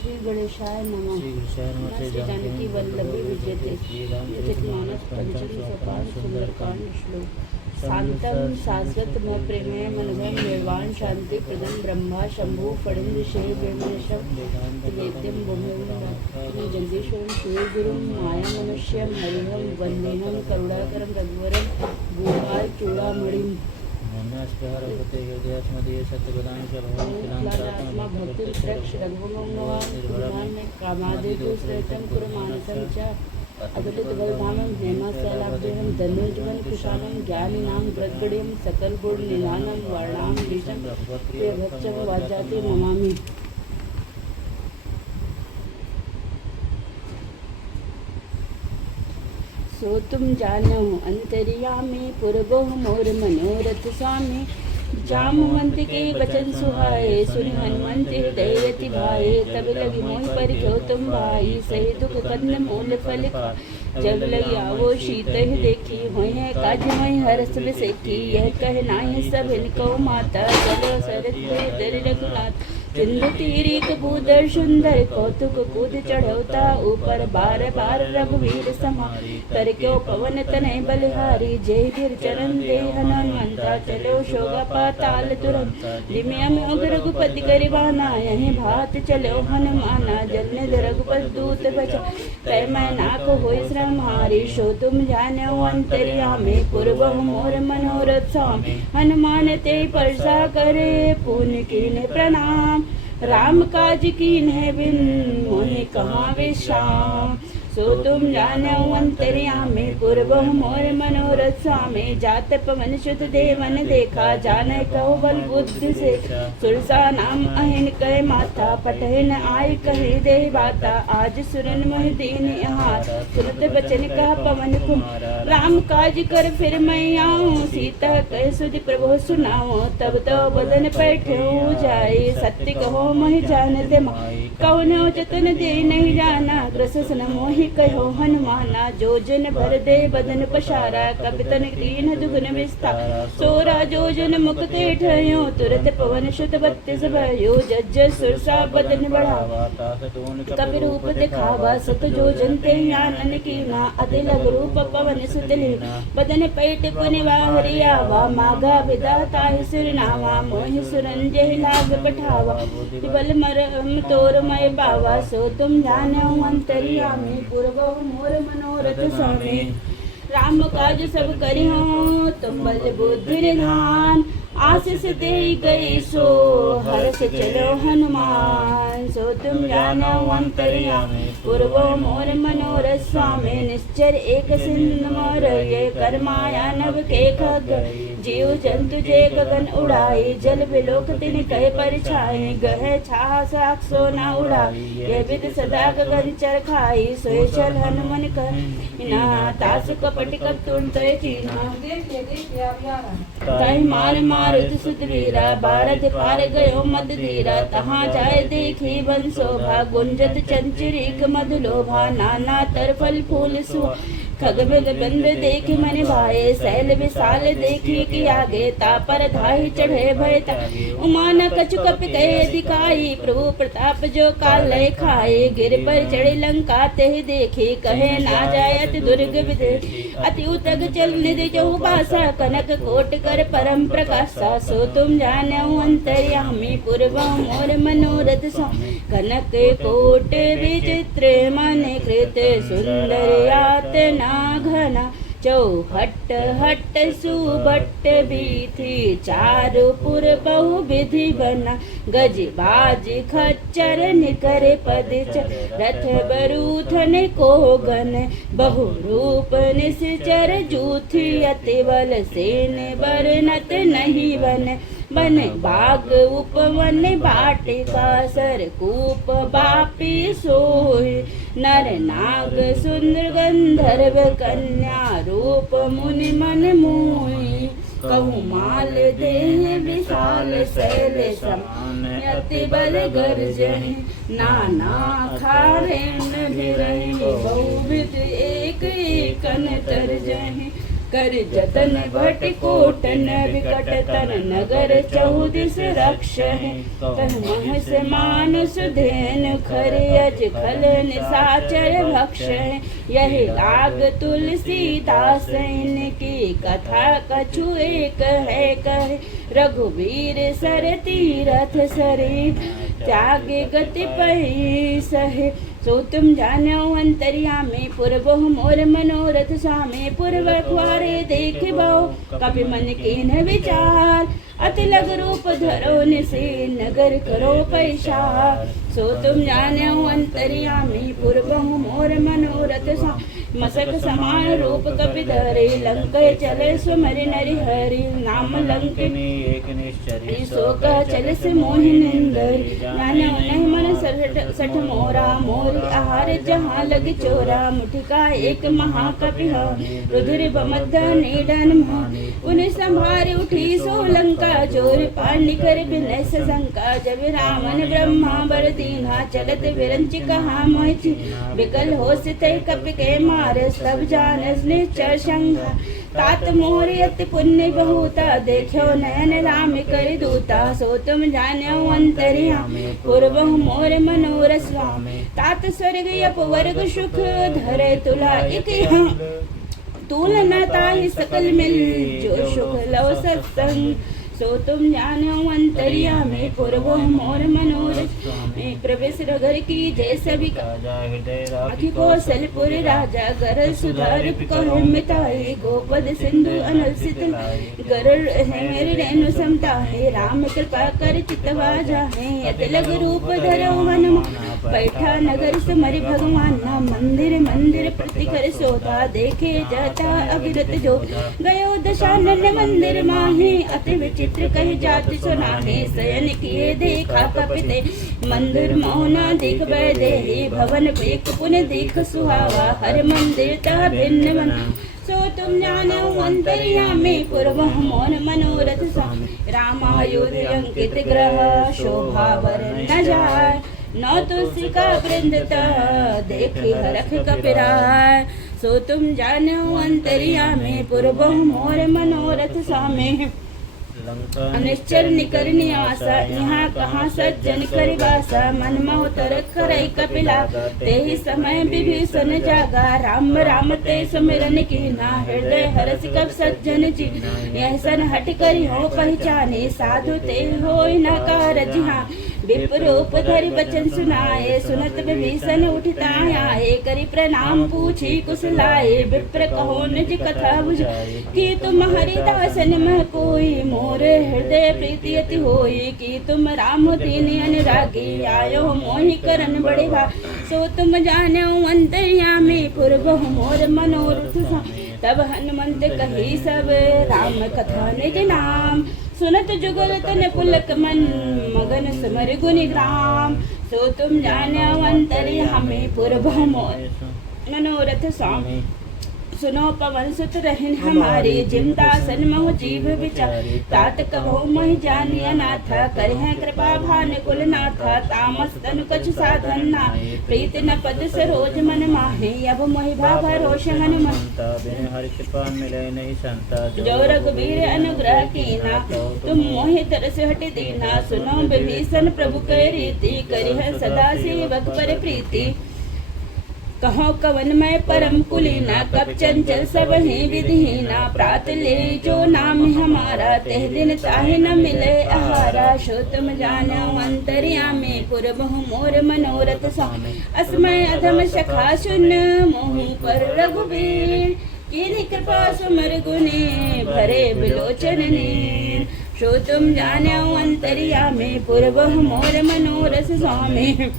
श्री गणेशाय नमः। श्री जानकी वल्लभी विजयते मानस पंचम सोपान सुंदरकांड श्लोक। शांतं शाश्वतम प्रेमय मनोभम निर्वाण शांति प्रदम ब्रह्मा शंभु फणिंद्र शेर ब्रह्मशम वेद्यम भूमि जगदीश्वरम शिवगुरुम माया मनुष्यम हरिहम वंदेहम करुणाकरम रघुवरम गोपाल चूड़ामणिम कामादितुश्रेतं कुरुमानसं च अगलितबलधामं हेमाशैलाब्देहं धनुर्जवनं कुशालं ज्ञानिनां गद्गणीं सकलगुणनिधानं वर्णां बीजं प्रियभक्षं वाजाति नमामि। सो तुम जानो अंतर्यामी पूर्वो मोर मनोरथ स्वामी। जामवंत के वचन सुहाए सुनि हनुमंत हृदय रति भाए। तब लगी मोहि परिख्यो तुम भाई सही दुख कंद मूल फल खा। जब लगी आवो शीत ही देखी होय है काज मई हरस बिसेकी। यह कह नाहि सब इनको माता चलो सरत दर रघुनाथ। सिंधु तीरी कबूतर सुंदर कौतुक कूद चढ़ौता ऊपर बार बार रघुवीर समारी। कर क्यों पवन तनय बलिहारी जय गिर चरण दे हनुमंता। चलो शोगा पाताल तुरंत जिम्या में उग्र रघुपति गरिबाना। यही भात चलो हनुमाना जलने रघुपति दूत बचा। तय मैं नाक होय श्रम हारी सो तुम जानो अंतर्यामी पूर्व मोर मनोरथ स्वामी। हनुमान ते परसा करे पुण्य कीने प्रणाम। राम काज कीन्हे बिन मोहि कहाँ विश्राम। सो तुम जानो अंतर्यामी पूर्व मोर मनोरथ स्वामी। जात पवन सुत देवन देखा जाने कहो बल बुद्धि से। सुरसा नाम अहिन कह माथा पठन आय कहे दे बाता। आज सुरन मोह दीन यहाँ सुनत बचन कहा पवन कुमार। राम काज कर फिर मैं आऊँ सीता कह सुध प्रभु सुनाऊँ। तब तो बदन पैठे जाए सत्य कहो मोहि जान दे कौनो जतन दे नहीं जाना। ग्रसन मोहि कहो हनुमाना जो जन भर दे बदन पशारा। कपितन दीन दुगुन विस्तार सोरा जो जन मुक्ते ठयो। तुरत पवन सुत 32 भयो जज सुरसा बदन बढ़ावा। कपि रूप दिखावा सत जो जनते आनन कीना। अति लघु रूप पवन सुत लीना बदन पैठ पुनि वाहरी आवा। माघा विधाता सिर नावा मोहि सुरंजय लाग पठावा। बल मरम तोर मय पावा सो तुम जानो अंतर्यामी पूर्व मोर मनोरथ स्वामी। राम काज सब करि हो तुम बल बुद्धि निधान। आशीष दे गई सो हर्ष चलो हनुमान। सो तुम जानो अंतर्यामी पूर्व मोर मनोरथ स्वामी। निश्चर एक सिंह मोर ये कर माया नभ के खग। जीव जंतु जे गगन उड़ाई जल बिलोक तिन कह परिछाई। गह छाह साख सो न उड़ाई ये विद सदा गगन चर खाई। सोय चल हनुमन कहना तास कपट कप तुम तय चीना। तय मार मारुत सुधवीरा बारद पार गयो मद धीरा। तहाँ जाय देखी बन शोभा गुंजत चंचरीक मधुलोभा। नाना तर फल फूल सुहा खगबिल बंद देखी मन भाए। सैल विशाल देखी कि आगे तापर धाई चढ़े भय तागे। उमान कछु कपि कहे दिखाई प्रभु प्रताप जो काल खाए। गिर पर चढ़े लंका ते देखी कहे ना जाय अति दुर्ग विदे। अति उतग चल निधि जो बासा कनक कोट कर परम प्रकाशा। सो तुम जानो अंतर्यामी पूर्व मोर मनोरथ स्वामी। कनक कोट विचित्र मन कृत सुंदर यातना घना। चौहट हट सुबट बीथी चारु पुर बहु विधि बना। गज बाज खच्चर निकर पद रथ बरूथन को गन। बहु रूप निश्चर जूथी अति बल सेन बरनत नहीं बन। बन बाग उपवन बाटिका सर कूप बापी सोय। नर नाग सुंदर गंधर्व कन्या रूप मुनि मन मोहि। कहूँ माल देह विशाल शैल समान अति बल गर्जहि। नाना खारेन बिरहि बहुविध एक एकन तरजहि। कर जतन भट कोटन विकट तन नगर चौदिस रक्ष है तन मह से मान सुधेन खर अज खल निसाचर भक्ष है यही लाग तुलसीदास की कथा कछु एक है कहे रघुवीर सर तीरथ सरी त्यागे गति पही सहे सो तुम जानो अंतर्यामी पूर्व मोर मनोरथ सामे पूर्व द्वारे देख बहु कपि मन कीन विचार अति लग रूप धरो निसे नगर करो पैसार सो तुम जानो अंतर्यामी पूर्व मोर मनोरथ सा मसक समान रूप कपि धरे लंक चले सुमरि नरि हरि नाम लंकिनी एक निश्चरी सो कह चल से मोहि निंदर जानो नहीं मन सठ मोरा मोरी आहार जहाँ लग चोरा मुठिका एक महाकपि रुधिर बमद्ध निडन उन्हें संभार उठी सो लंका जोर पानी कर बिनय शंका जब रावण ब्रह्मा बर दीना चलत विरंच कहा मोहि विकल हो सित कपि के मार सब जानस निश्चर शंका तात मोहर अति पुण्य बहुता देखो नयन राम कर दूता सो तुम जानो अंतर्यामी पूर्व मोर मनोरथ स्वामी तात स्वर्ग अपवर्ग सुख धरे तुला एक तुलना ताहि सकल मिल जो सुख लो सत्संग सो तुम जानो अंतर्यामी पूर्व मोर मनोरथ में प्रवेश नगर की जय सभी अखि कौशलपुर राजा गरल सुधार कह मिताई गोपद सिंधु अनलसित गरल है मेरे रेणु समता है राम कृपा कर चितवा जाहे अतिलग रूप धरो हनुमान बैठा नगर समरि भगवान ना मंदिर मंदिर प्रतिकर सोता देखे जाता अविरत जो गयो दशानन मंदिर माहे अति विचित्र कही जाति सुनाहे शयन किए देखा कपिते मंदिर मौना दिख बैदे भवन पेक पुन दिख सुहावा हर मंदिर तह भिन्न बना सो तुम जानो अंतर्यामी पूर्व मोर मनोरथ स्वामी रामायुध अंकित ग्रह शोभा वर न जाय नौ तुलसी का वृंद देखी हरख कपिराय सो तुम जानो अंतर्यामी पूर्व मोर मनोरथ स्वामी निश्चर निकर निवासा यहाँ कहाँ सज्जन कर वासा मन मोतर करई कपिला ते ही समय विभीषण जागा राम राम ते सुमिरन कीना हृदय हरस कब सज्जन जी यह सन हट करी हो पहचाने साधु ते हो न कारज हाँ विप्रूप धरि वचन सुनाए सुनत विभीषण उठता आए करी प्रणाम पूछी कुशलाए विप्र कहो निज कथा बुझ कि तुम हरिदासन मह कोई मोर हृदय प्रीति अति होई कि तुम राम दीन अनुरागी आयो मोहि करन बड़े भा सो तुम जानो अंतर्यामी पूर्व मोर मनोरथ तब हनुमंत कही सब राम कथा निज नाम सुनत जुगल तन पुलक मन मगन समर गुनि ग्राम सो तुम जानो अंतर्यामी पूर्व मोर मनोरथ स्वामी सुनो पवन सुत रहन हमारे जिमदासन मोह जीव विचारे तात कहो मोहि जानिया नाथा करह कृपा भान कुल नाथा तामस तन कछ साधन ना प्रीत न पद सरोज मन माहे अब मोहि भाभा रोष हनुमंता बिन हरि कृपा मिले नहीं संता जो रघुवीर अनुग्रह कीना तुम मोहि तरस हट दीना सुनो विभीषण प्रभु के रीति करिह सदा सेवक पर प्रीति कहो कवन मैं परम कुलीना कब चंचल सब ही विधिहीना प्रात ले जो नाम हमारा तेह दिन ताहि न मिले आहारा शो तुम जानो अंतर्यामी पूर्व मोर मनोरथ स्वामी अस्मय अधम सखा सुन मोहि पर रघुवीर कीनि कृपा सुमर गुने भरे बिलोचन ने शो तुम जानो अंतर्यामी पूर्व मोर मनोरथ स्वामी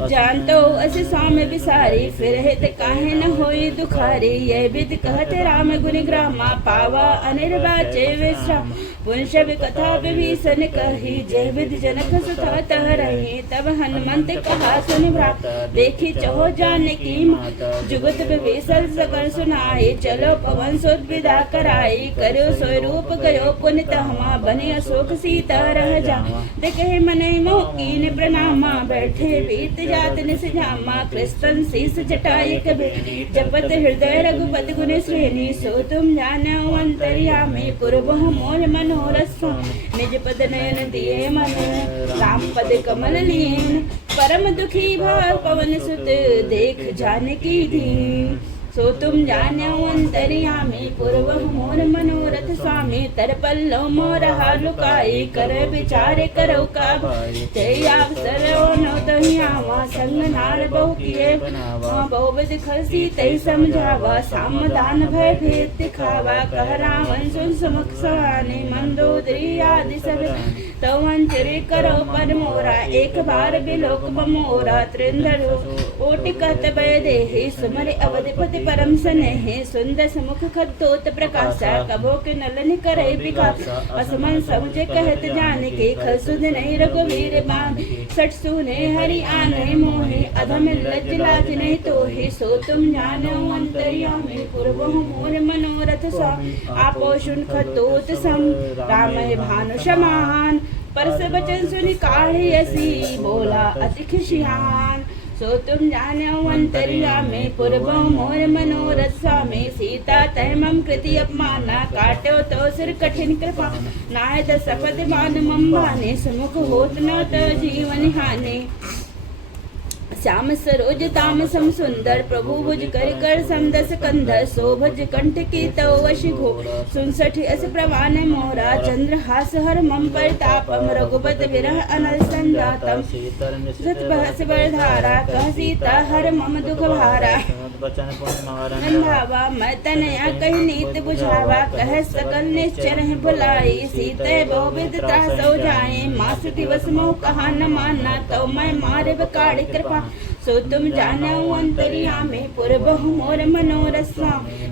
जानतो अस स्वामी विसारी फिर हित काहे न होई दुखारी यह विद कहत राम गुण ग्रामा पावा अनिर्वाचे विश्राम पुंस कथा विभीषण कही जय विद जनक सुता तह रही तब हनुमंत कहा सुन भ्रात देखी चहो जानकी माता जुगत विभीषण सकर सुनाई चलो पवन सुत विदा कराई करो स्वरूप गयो पुन तहमा बने अशोक सीता रह जा देखे मने मोह कीन प्रणामा बैठे बीत नित जात निस जामा कृष्ण शीस जटाय कबे जपत हृदय रघुपति गुण श्रेणी सो तुम जानो अंतर्यामी पूर्वः मोर मनोरथ निज पद नयन दिए मन राम पद कमल लीन परम दुखी भाव पवन सुत देख जानकी दीन सो तुम जानो अंतर्यामी पूर्वः मोर मनोरथ स्वामी तर पल्लव मोर लुकाई कर विचार करो का ते अवसर नो तही आवा संग नार बहु किए बहुविध खसी ते समझावा सामदान भय भेद दिखावा कह रावण सुन समुख सहाने मंदोदरी आदि सब तवंचरे करो पर मोरा एक बार बिलोक बमोरा त्रिंदरो कोटि कहत भय देहि सुमरे अवधिपति परम स्नेह सुंदर समुख खद्दोत प्रकाशा कबो के नलन करे विकासा असमन समझे कहत जान के खल सुध नहीं रघुवीर बान सट सुने हरि आने मोहे अधम लज लाज नहीं तोहे सो तुम जानो अंतर्यामी पूर्वः मोर मनोरथ सा आपो शुन खद्दोत सम राम भानु समान परस बचन सुनि काढ़ी असी बोला अति खुशियान सो तुम जानो अंतर्यामी पूर्वः मोर मनोरथ स्वामी सीता तय मम कृति अपमाना काटो तो सिर कठिन कृपा नायत सपद मान मम भाने सुमुख होत न तो जीवन हानि श्याम सरोज ताम सम सुंदर प्रभु भुज कर कर समदस कंधर शोभज कंठ की तव वश घो सुनसठ अस प्रवान मोरा चंद्र हास हर मम परतापम रघुपत विरह अनल संदातम सत बहस बरधारा कह सीता हर मम दुख भारा रंधावा मैं तनया कही नीत बुझावा कह सकल निश्चर भुलाई सीते बहुविध त्रासो जाए मास दिवस मोह कहा न माना तो मैं मारे बकाड़ी कृपा सो तुम जानो अंतर्यामी पूर्वः मोर मनोरथ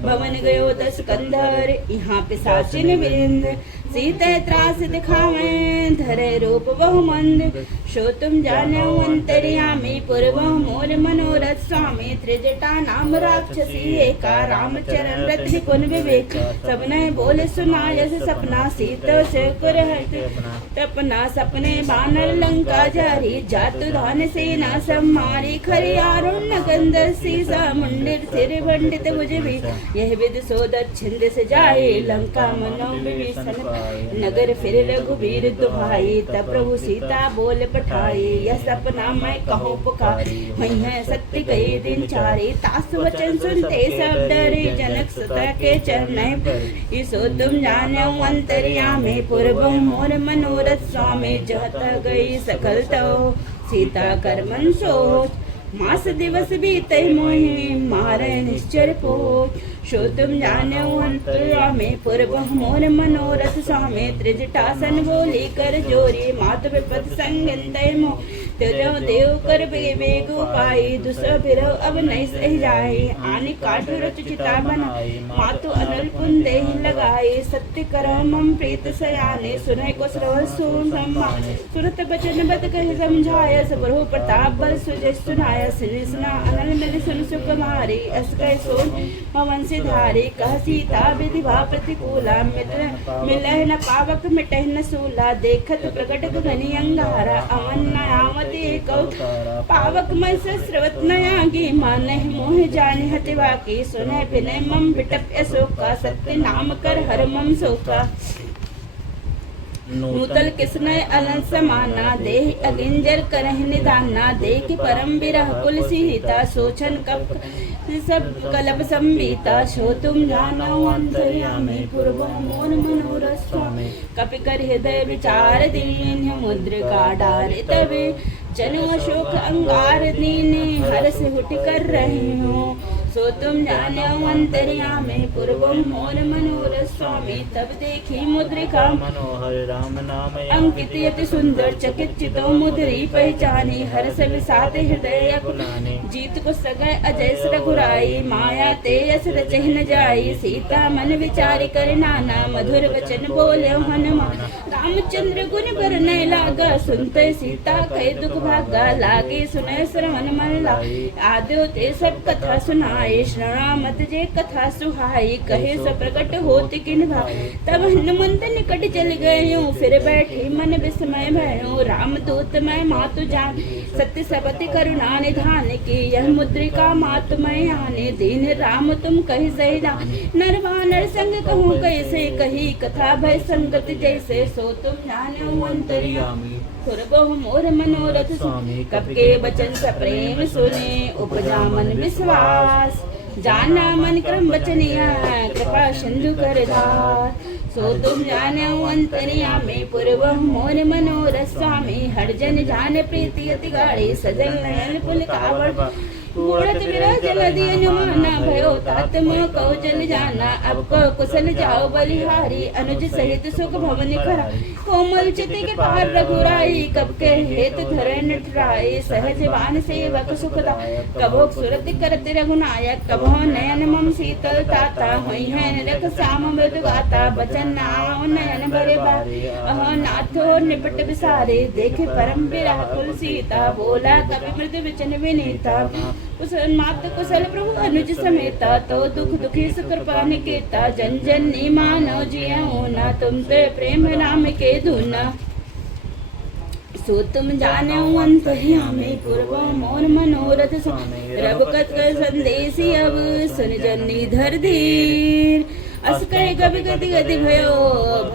भवन गयो दस कंधर यहाँ पिशाचिन बिंद सीते त्रास दिखावे धरे रूप बहु मंद सो तुम जानो अंतर्यामी पूर्वः मोर मनोरथ स्वामी त्रिजटा नाम राक्षसी एका रामचरण रथ कुन विवेक सबने बोले सुनायस सपना सीता से तपना सपने बानर लंका जारी जातु धान सेना सम्मारी खरी आरुण्य गंधर सीसा मुंडिर सिर पंडित भुजबी यह विद सो दक्षिण दिस जाए लंका मनो विभीषण नगर फिर रघुवीर दुहाई तब प्रभु सीता बोल पठाई यह सपना मैं कहूँ पुकारी वही है सत्य कई दिन चारी तास वचन सुनते सब डरे जनक सुता के चरण इसो तुम जानो अंतर्यामी पूर्वः मोर मनोरथ स्वामी जहत गई सकल तो सीता कर मन सोच मास दिवस बीते मोहि मारे निश्चर पोच सो तुम जानो अंतर्यामी पूर्वः मोर मनोरथ स्वामी त्रिजटासन बोली कर जोरी मात विपत संगन मोह तेरो देव कर बेग उपाई दूसरा फिर अब नहीं सह जाए आने काठ रच चिता बनाई मातु अनल पुन देहि लगाई सत्य कर मम प्रीत सयाने सुने को श्रवण सुन सम्माने सुरत बचन बद कहि समझाया सबरो प्रताप बल सुजय सुनाया सुनि सुना अनल मिल सुन सुख मारी अस कह सोन पवन से धारी कह सीता विधिवा प्रतिकूला मित्र मिलह न पावक मिटह न सूला देखत प्रकट गगनि अंगारा अमन नयामत पावक मैं सस्रवत नयागी माने मोह जाने हतिवा की सुने बिने मम बिटप अशोका सत्य नाम कर हर मम शोका नूतल किसने अलन समाना देह अगिंजर करह निदाना देख परम बिरह कुल सीता सोचन कप सब कलप संबीता सो तुम जानो अंतर्यामी पूर्वः मोर मनोरथ स्वामी कपि कर हृदय विचार दीन मुद्रिका डारे तबे जनु अशोक अंगार दीने हर से हुट कर रहे हो सो तुम जानो अंतर्यामी पूर्वः मोर मनोरथ स्वामी तब देखी मुद्रिका मनोहर राम नाम अंकित अति सुंदर चकित चितो मुद्री पहचानी हर से विसात हृदय अकुलाने जीत को सगय अजय रघुराई माया ते यस रचहि न जाई सीता मन विचार कर नाना मधुर वचन बोले हनुमान रामचंद्र गुण बर नहीं लागा, सुनते सीता कहे दुख भागा, लागे सुने श्रवण मन लाए, आद्यो ते सब कथा सुनाए, श्रवणा मत जे कथा सुहाई, कहे सब प्रकट होत किन भाई, तब हनुमंत निकट चल गयो, फिर बैठे मन विस्मय भयो, राम दूत मैं मातु जान, सत्य सबति करुणा निधान की, यह मुद्रिका मातु मैं आने, दीन राम तुम कही सही नर वानर संग कहूँ कैसे, कही कथा भय संगति जैसे, सो तुम जानो अंतर्यामी, बहु मोर मनोरथ स्वामी, कब के बचन सप्रेम सुने, उपजा मन विश्वास, जाना मन क्रम बचनिया, कृपा सिंधु कर धार, सो तुम जानो अंतर्यामी, पूर्व मोर मनोरथ स्वामी, हर जन जान प्रीति अति गाढ़ी, सजल नयन पुल कावड़, मूरत विरह जलधि अनुमाना, भयो तात मोह कहो जल जाना, अब को कुशल जाओ बलिहारी, अनुज सहित सुख भवन खरा, कोमल चित के पार रघुराई, कब के हेत धरे नटराई, सहज बान सेवक सुखदा, कबो सुरति करत रघुनायक, कबो नयन मम शीतल ताता, हुई है नरक श्याम मृदु गाता, बचन नाव नयन भरे बारे, अह नाथो निपट विसारे, देखे परम विराकुल सीता, बोला कवि मृदु वचन विनीता, कुशल मात कुशल प्रभु अनुज समेता, तो दुख दुखी सुकृपा निकेता, जन जन नी मानो जियो ना, तुम पे प्रेम नाम के धुना, सो तुम जानो अंतर्यामी, पूर्व मोर मनोरथ स्वामी, रघुपत संदेशी अब सुन जनी धर धीर, अस कहे कभी गति गति भयो,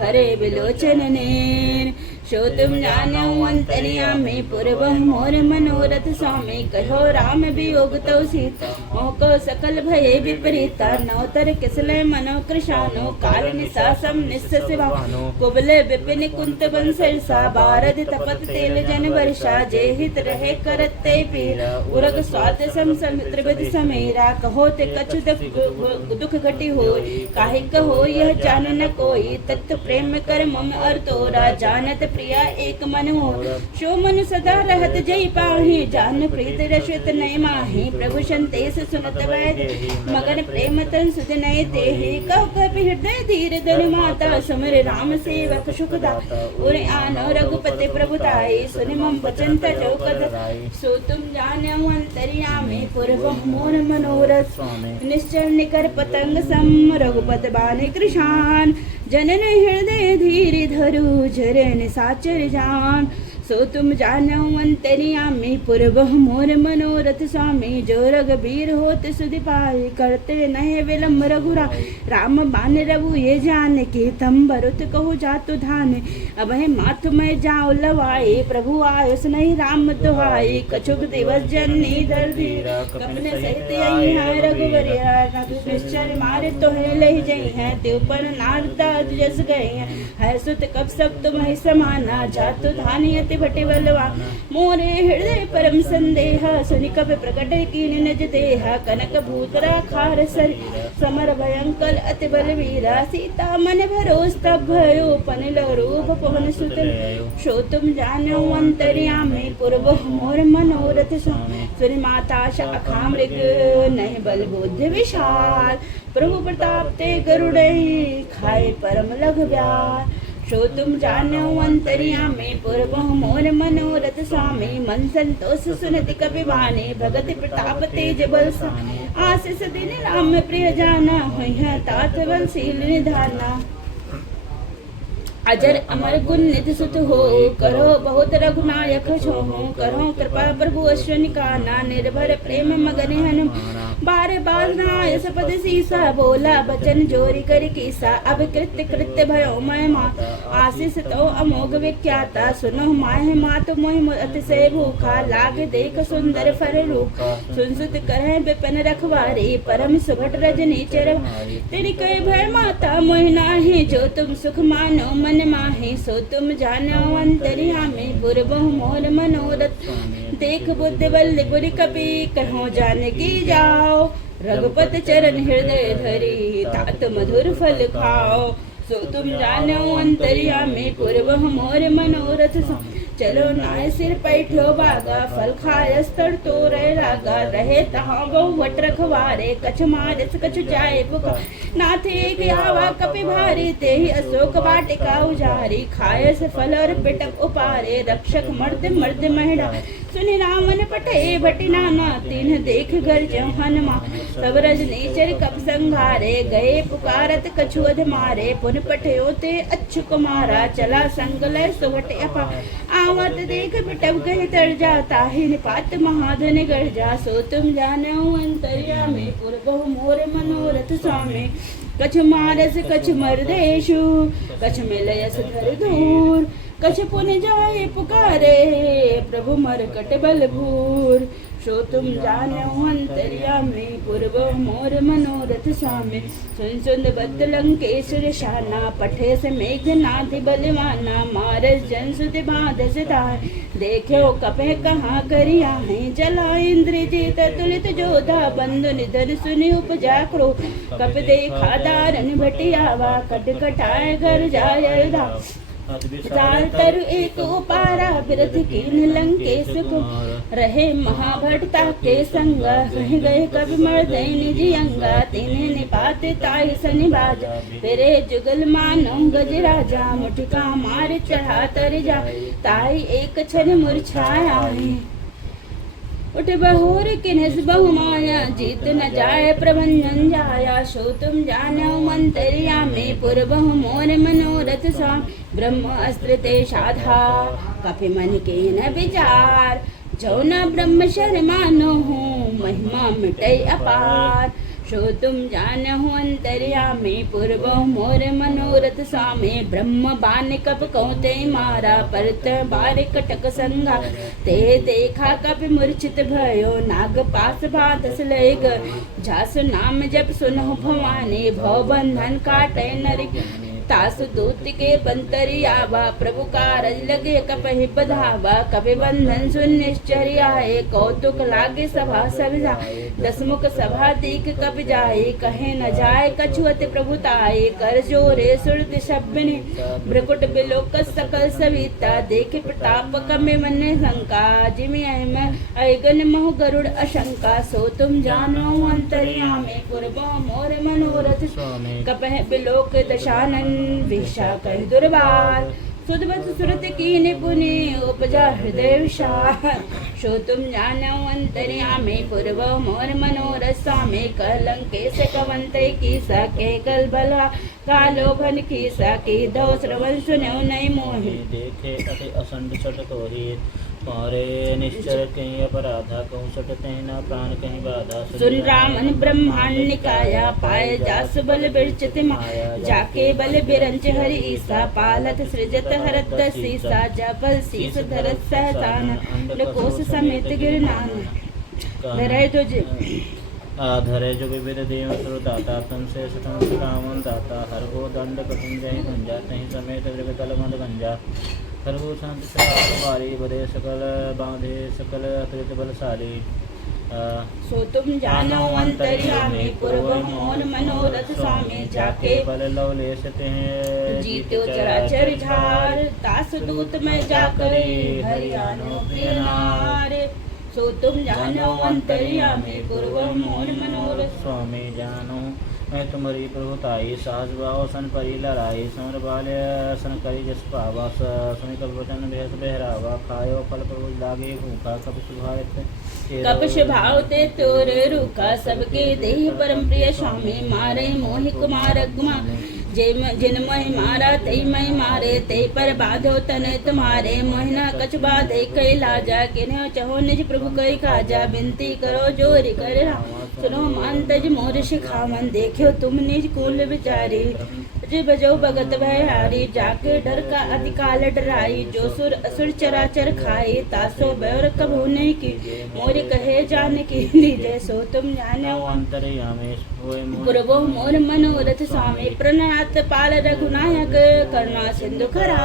भरे बिलोचन नेर, सो तुम जानो अंतर्यामी, पूर्व मोर मनोरथ स्वामी, कहो राम वियोग तो सीता, मोको सकल भये विपरीता, नवतर किसले मनो कृशानो, काल निशा सम निस्स शिवानो, कुबले विपिन कुंत बंसरसा, बारद तपत तेल जन वर्षा, जे हित रहे करते पीरा, उरग स्वाद सम त्रिविध समेरा, कहो ते कछु दुख घटी हो, काहे कहो यह जान न कोई, तत्व प्रेम कर मम अर तोरा, जानत प्रिया एक मन हो, शो मन सदा रहत जय पाही, जान प्रीत रसित नय माही, प्रभु संदेश सुनत वैद, मगन प्रेम तन सुध नय तेहि, कह कपि हृदय धीर धर माता, सुमिर राम सेवक सुखदा, उर आनो रघुपति प्रभुताई, सुनि मम वचन तजो कथाई, सो तुम जानो अंतर्यामी, पूर्व मोर मनोरथ निश्चल निकर पतंग सम, रघुपत बाने कृशान, जनन हृदय धीर धरु, झरे निसाचर जान, सो तुम जानो अंतर्यामी, पूर्व मोर मनोरथ स्वामी, जो रघुबीर होत सुधि पाए, करते नहे विलम्ब रघुरा, राम बान रघु ये जान के, तम बरुत कहो जातु धान, अब है माथु में जाओ लवाए, प्रभु आयुष नहीं राम दुहाई, कछुक दिवस जननी धर धीरा, कपने सहित यही है रघुवरिया, निश्चर मारे तो है ले जई है, ते ऊपर नारदा जस गए है, सुत कब सब तुम ही समाना, जातु धानी अति भटे बलवा, मोरे हृदय परम संदेह, सुनि कब प्रकट कीन निज देहा, कनक भूतरा खार सर, समर भयंकर अति बलवीरा, सीता मन भरोस तब भयो, पनिल रूप पवन सुत, सो तुम जानो अंतर्यामी, पूर्व मोर मनोरथ स्वामी, सुनि माता शाखा मृग, नहीं बल बुद्धि विशाल, प्रभु प्रताप ते गरुड़ई, खाए परम लघु ब्याल, सो तुम जानो अंतर्यामी, पूर्व मोर मनोरथ स्वामी, मन संतोष सुनति कपि बानी, भगति प्रताप तेज बल सानी, आशीष दिन राम प्रिय जाना, हुई है तात बलशील निधाना, अजर अमर गुण निधि सुत हो, करो बहुत रघुनायक छो, करो कृपा प्रभु अश्विन काना, निर्भर प्रेम मगन हनुमाना, बार बार नाय सपद सीसा, बोला बचन जोरी कर कीसा, अब कृत्य कृत्य भयो मैं माता, आशीष तो अमोघ विख्याता, सुनो माह मात मोहि अतिशय भूखा, लाग देख सुंदर फर रूखा, सुनसुत करह विपिन रखवारी, परम सुभट रजनी चरवारी, तेरी कह भय माता मोहि नाहि, जो तुम सुख मानो मन माहि, सो तुम जानो अंतर्यामी, पूर्व मोर मनोरथ, देख बुद्धि बल गुरि कपि, कहो जानकी जाओ, रघुपत चरण हृदय धरी, तात मधुर फल खाओ, सो तुम जानो अंतर्यामी, पूर्व मोर मनोरथ, चलो नाय सिर पैठो बागा फल खाय स्तर तो रहे रागा रहे तहाँ गौ वट रखवारे कछ मारस कछ जाए पुका नाथ एक आवा कपि भारी ते ही अशोक वाटिका उजारी खाय से फल और पिटक उपारे रक्षक मर्द मर्द महिला सुनि रामन पटे भटि नाना तीन देख घर जो हनुमा सब रजनीचर कप संघारे गए पुकारत कछुअध मारे पुन पठयो ते अच्छु कुमारा चला संगलय सुवट अपा आवत देख पिटब गए तर जाता ही निपात महाधन गढ़ जा सो तुम जानो अंतर्या में पूर्व मोर मनोरथ स्वामी कछ मारस कछ मर्देशु कछ मिलयस धर दूर कछ पुन जाए पुकारे प्रभु मरकट बलभूर सो तुम जानो अंतर्या में पूर्व मोर मनोरथ स्वामी सुन सुन बद्ध लंकेश्वर शाना पठे से मेघनाथ बलवाना मारस जन सुत बाधस धाय देखो कपे कहाँ करिया है जला इंद्र जीत तुलित जोधा बंधु निधन सुनि उपजा क्रो कप देखा दारन भटियावा कट कटाए घर जाय धा तरु एक उपारा बिरथ कीन लंकेश को रहे महाभटता के संगा कह गए कवि मर्दय निज अंगा तिन्हें निपात ताहि सनि बाजा फिरे जुगल मानो गज राजा मुठका मार चढ़ा तर जा ताई एक क्षण मूर्छाया है उठ बहोर किन्हस बहु माया जीत न जाय प्रबंधन जाया सो तुम जानो मंतरिया में पूर्व मोर मनोरथ सा ब्रह्म अस्त्र ते साधा कपि मन के न विचार जो न ब्रह्म शर्मानो हूँ महिमा मिटै अपार सो तुम जानहु अंतर्या में पूर्व मोर मनोरथ स्वामी ब्रह्म बान कप कौते मारा परत बार कटक संगा ते देखा कप मूर्छित भयो नाग पास बाधस लेग जासु नाम जप सुनहु भवानी भव बंधन काटे नरि तासु दूत के बंतरी आवा प्रभु कारज लगे कपहि बधावा कपि बंधन सुन निश्चर्य आए कौतुक लागे सभा सब जाए दसमुख सभा दीख कप जाए कहे न जाए कछुअत प्रभुताए कर जोरे सुरत शब्बिनी ब्रकुट बिलोक सकल सविता देखे प्रताप कमे मन शंका जिमि अहिम अगन मोह गरुड़ अशंका सो तुम जानो अंतर्या में पूर्व मोर मनोरथ कपह बिलोक दशानन विषा कह दुर्बार सुदबत सुरत की निपुनि उपजा हृदय विशाल सो तुम जानो अंतर्या में पूर्व मोर मनोरथ स्वामी कलंके से कवंते की सके कल भला कालो भन की सके दो श्रवण सुनो नहीं मोहि देखे अति असंड सट तोहि पारे निश्चर कहीं अपराधा कहूँ सट कहीं ना प्राण कहीं बाधा सुन रामन ब्रह्मांड निकाया पाए जास बल बिरचित माया जाके बल बिरंच हरि ईसा पालत सृजत हरत सीसा जबल शीस धरत सहसान कोस समेत गिरनान धरे तुझे आधरे जो विविध देव श्रोताता तुम से सुतम रामन दाता हर हो दंड कठिन जय गुंजा तहीं समेत विगतल मंद गंजा हरगो संत सवारी बदे सकल बांधे सकल अतृत बलशाली सो तुम जानो अंतर्या में पूर्व मोर मनोरथ स्वामी जाके बल लवलेश हैं जीत्यो चराचर झार तास दूत में जाकर हरियाणो प्रिय नार सो तुम जानो अंतर्या में पूर्व मोर मनोरथ स्वामी जानो मैं तुम्हारी प्रभुताई साहस भाव सन परी लड़ाई समर बाल्य सन करी जस पावा सुनि कप वचन भेष बहरावा खायो फल प्रभु लागे भूखा कप सुभावित कप स्वभाव ते तोर रूखा सबके देह परम प्रिय स्वामी मारे मोहि कुमार अगमा जिन महि मारा तई महि मारे ते पर बाधो तने तुम्हारे मोहिना कछ बाधे कई लाजा किन्हो चहो निज प्रभु कई काजा बिनती करो जोरी कर सुनो मान तज मोर शिखावन देखो तुम निज कुल विचारी बजो भगत भयहारी जाके डर का अधिकाल डराई जो सुर असुर चराचर खाई तासो बैर कबू नहीं की मोर कहे जान की लीजे सो तुम जानो अंतर्यामी पूर्वो मोर मनोरथ स्वामी प्रणनाथ पाल रघुनायक करुणा सिंधु खरा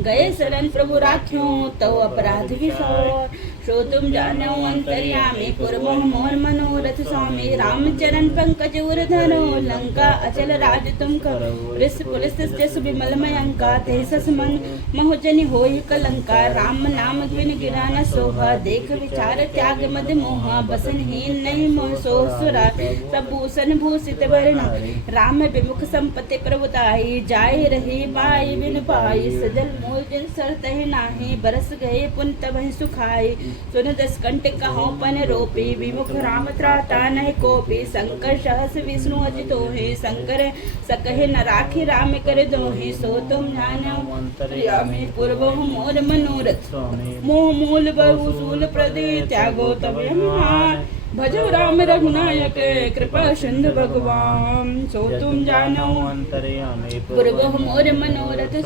गए शरण प्रभु राख्यो तो अपराध विसौर श्रोतुम जानो अंतर्यामी पूर्व मोर मनोरथ स्वामी रामचरण पंकज उर धरो लंका अचल राज तुम करो ऋष पुलिस जस विमल मयंका ते सस मन महोजनि होय कलंका राम नाम बिन गिरा न सोहा देख विचार त्याग मद मोहा बसन हीन नहीं मोह सो सुरा सब भूषण भूषित वरना राम विमुख संपत्ति प्रभुताई जाय रही बाई बिन पाई सजल मोल जिन सरतहि नाही बरस गए पुन तबहि सुखाई सुन दस कंठ कहो पन रोपी विमुख राम त्राता नहीं कोपी शंकर सहस विष्णु अजितो है शंकर सकहे न राखी राम कर दोहे सो तुम जानो अंतर्यामी पूर्व मोर मनोरथ मोह मूल बहुसूल प्रदे त्यागो तब भजो राम रघुनायक कृपा सिंधु भगवान सो तुम जानो अंतर्यामी पूर्व मोर मनोरथ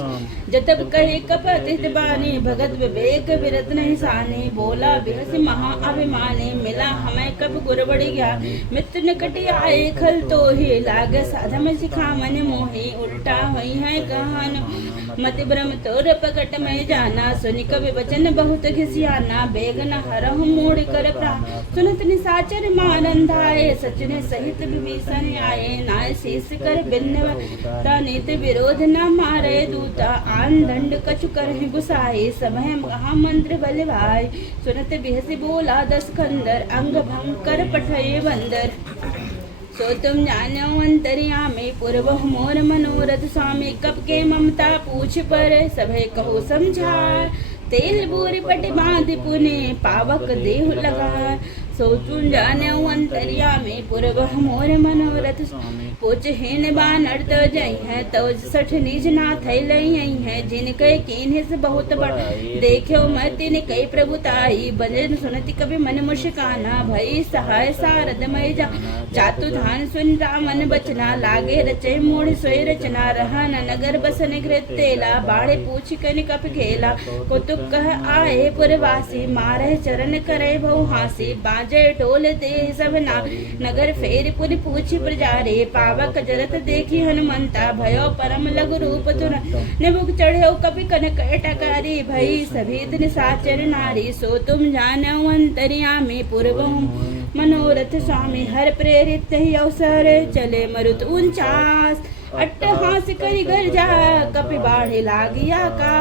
जतब कहे कपतित बानी भगत विवेक विरत नहीं सानी बोला बिहस महा अभिमानी मिला हमें कब गुर बढ़ गया मित्र निकट आए खल तो ही लाग साधम सिखा मन मोही उल्टा हुई है कहन मति भ्रम तोर प्रकट में जाना सुनि कवि वचन बहुत घिसियाना बेगन हरहु मूढ़ कर प्राण सुनत निसाचर मारन धाये सचने सहित विभीषण आए नाय शीस कर बिन्न नित विरोध न मारे दूता आन दंड कछु कर गुसाई सबह महामंत्र बल भाई सुनत बिहसी बोला दस खंदर अंग भंग कर पठये बंदर सो तुम जानो अंतर्यामी पूर्व मोर मनोरथ स्वामी कब के ममता पूछ पर सभे कहो समझार तेल बोरी पट बांध पुने पावक देह लगा सो तुम जानो अंतर्यामी पूर्व मोर मनोरथ पूछ हेन बानर तो जई है तो सठ निज नाथ लई है जिनके कीन्ह से बहुत बड़ देखो मति ने कई प्रभुताई भजन सुनति कभी मन मुस्काना भई सहाय सारद मय जा जातु धान सुन रामन बचना लागे रचे मोड़ सोय रचना रहा नगर बसन घृत तेला बाड़े पूछ कन कप घेला कुतुक कह आए पुरवासी मारे चरण करे बहु हासी बाजे टोल दे सब ना नगर फेर पुर पूछ प्रजारे पावक जरत देखी हनुमंता भयो परम लघु रूप तुर निमुख चढ़े कभी कनक टकारी भई सभी दिन साचर नारी सो तुम जानो अंतर्यामी पूर्व मनोरथ स्वामी हर प्रेरित ही अवसर चले मरुत 49 अट्टहास करी गर्जा कपि बाढ़े लागिया का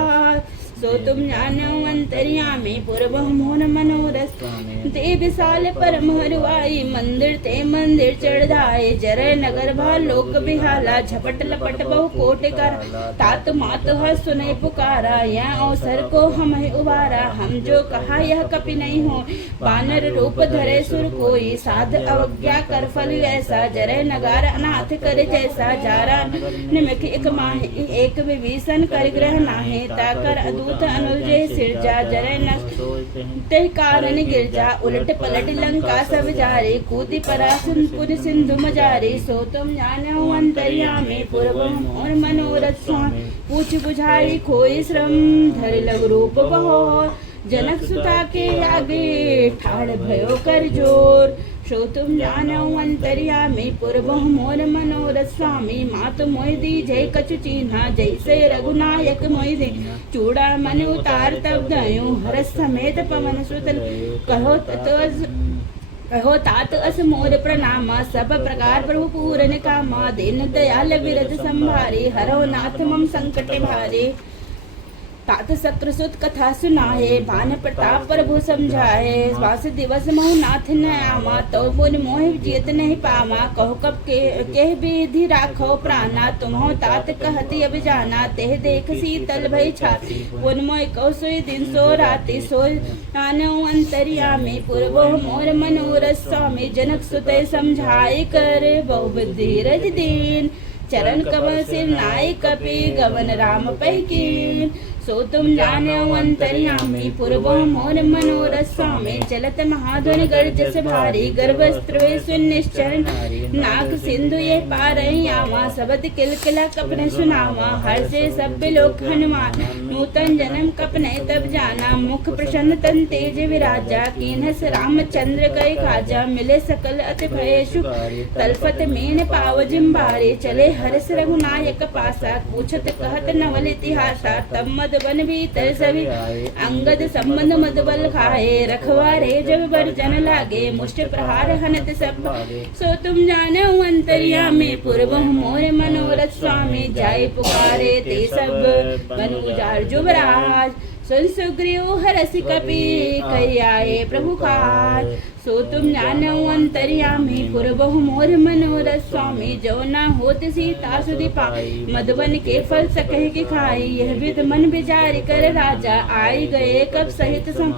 सो तुम जानो अंतर्यामी पूर्व मोर मनोरथ ते विशाल परम हरवाई मंदिर ते मंदिर चढ़ाए जरे नगर भा लोक बिहाला झपट लपट बहु कोट कर तात मात हर सुने पुकारा यह अवसर को हम उबारा हम जो कहा यह कपि नहीं हो बानर रूप धरे सुर कोई साध अवज्ञा कर फल ऐसा जरे नगार अनाथ करे जैसा जारा निमिख एक माही एक विभीषण कर ग्रह नाहे ताकर दूत अनुजे सिरजा जरे न ते कारण गिरजा उलट पलट लंका सब जारे कूदी परासुन पुर सिंधु मजारे सो तुम जानो अंतर्यामी पूर्व मोर मनोरथ स्वामी पूछ बुझाई खोई श्रम धर लघु रूप बहोर जनक सुता के आगे ठाड़ भयो कर जोर सो तुम जानो अंतर्यामी पूर्व मोर मनोरथ स्वामी मात मोहि दीजे कछु चिन्हा जैसे रघुनायक मोहि दे चूड़ा मन उतार तब गयो हरस समेत पवन सुतल कहो तात अस मोर प्रणामा सब प्रकार प्रभु पूरन कामा दीन दयाल विरद संभारे हरो नाथ मम संकट भारे तात सक्रसुत कथा सुनाए भान प्रताप प्रभु समझाए वास दिवस महु नाथ न आमा तो पुन मोह जीत नहीं पावा कहो कब के विधि राखो प्राणा तुम्हो तात कहती अब जाना तेह देख शीतल भई छाती पुन मोह कहो सोई दिन सो राति सो आनो अंतर्यामी पूर्व मोर मनोरथ स्वामी जनक सुत समझाए कर बहु धीरज दीन चरण कमल सिर नाय कपि गवन राम पहिकीन सो तुम जानो अंतर्यामी पूर्व मोर मनोरथ स्वामी चलत महाध्वनि गर्जस भारी गर्भस्त्रवे सुनिश्चर नाग सिंधु ये पार आवा सबद किलकिला कपने सुनावा हर से सब लोक हनुमान नूतन जन्म कपने तब जाना मुख प्रसन्न तन तेज विराजा कीनस रामचंद्र कई खाजा मिले सकल अति भयेशु तलपत मीन पाव जिम्बारे चले हरस रघुनायक पासा पूछत कहत नवल इतिहासा तब मद मधुबन भीतर सभी अंगद संबंध मधुबल खाए रखवारे जब बरजन लागे मुष्ट प्रहार हनत सब सो तुम जाने अंतर्यामी पूर्व मोर मनोरथ स्वामी जाय पुकारे ते सब बन उजार जुबराज सुन सुग्रीव हरस कपि कहि आए प्रभु काज सो तुम जानो अंतर्यामी पूर्वहु मोर मनोरथ स्वामी जो न होत सीता सुधि पाई मधुबन के फल सकह के खाई यह विध मन विचार कर राजा आए गए कब सहित सम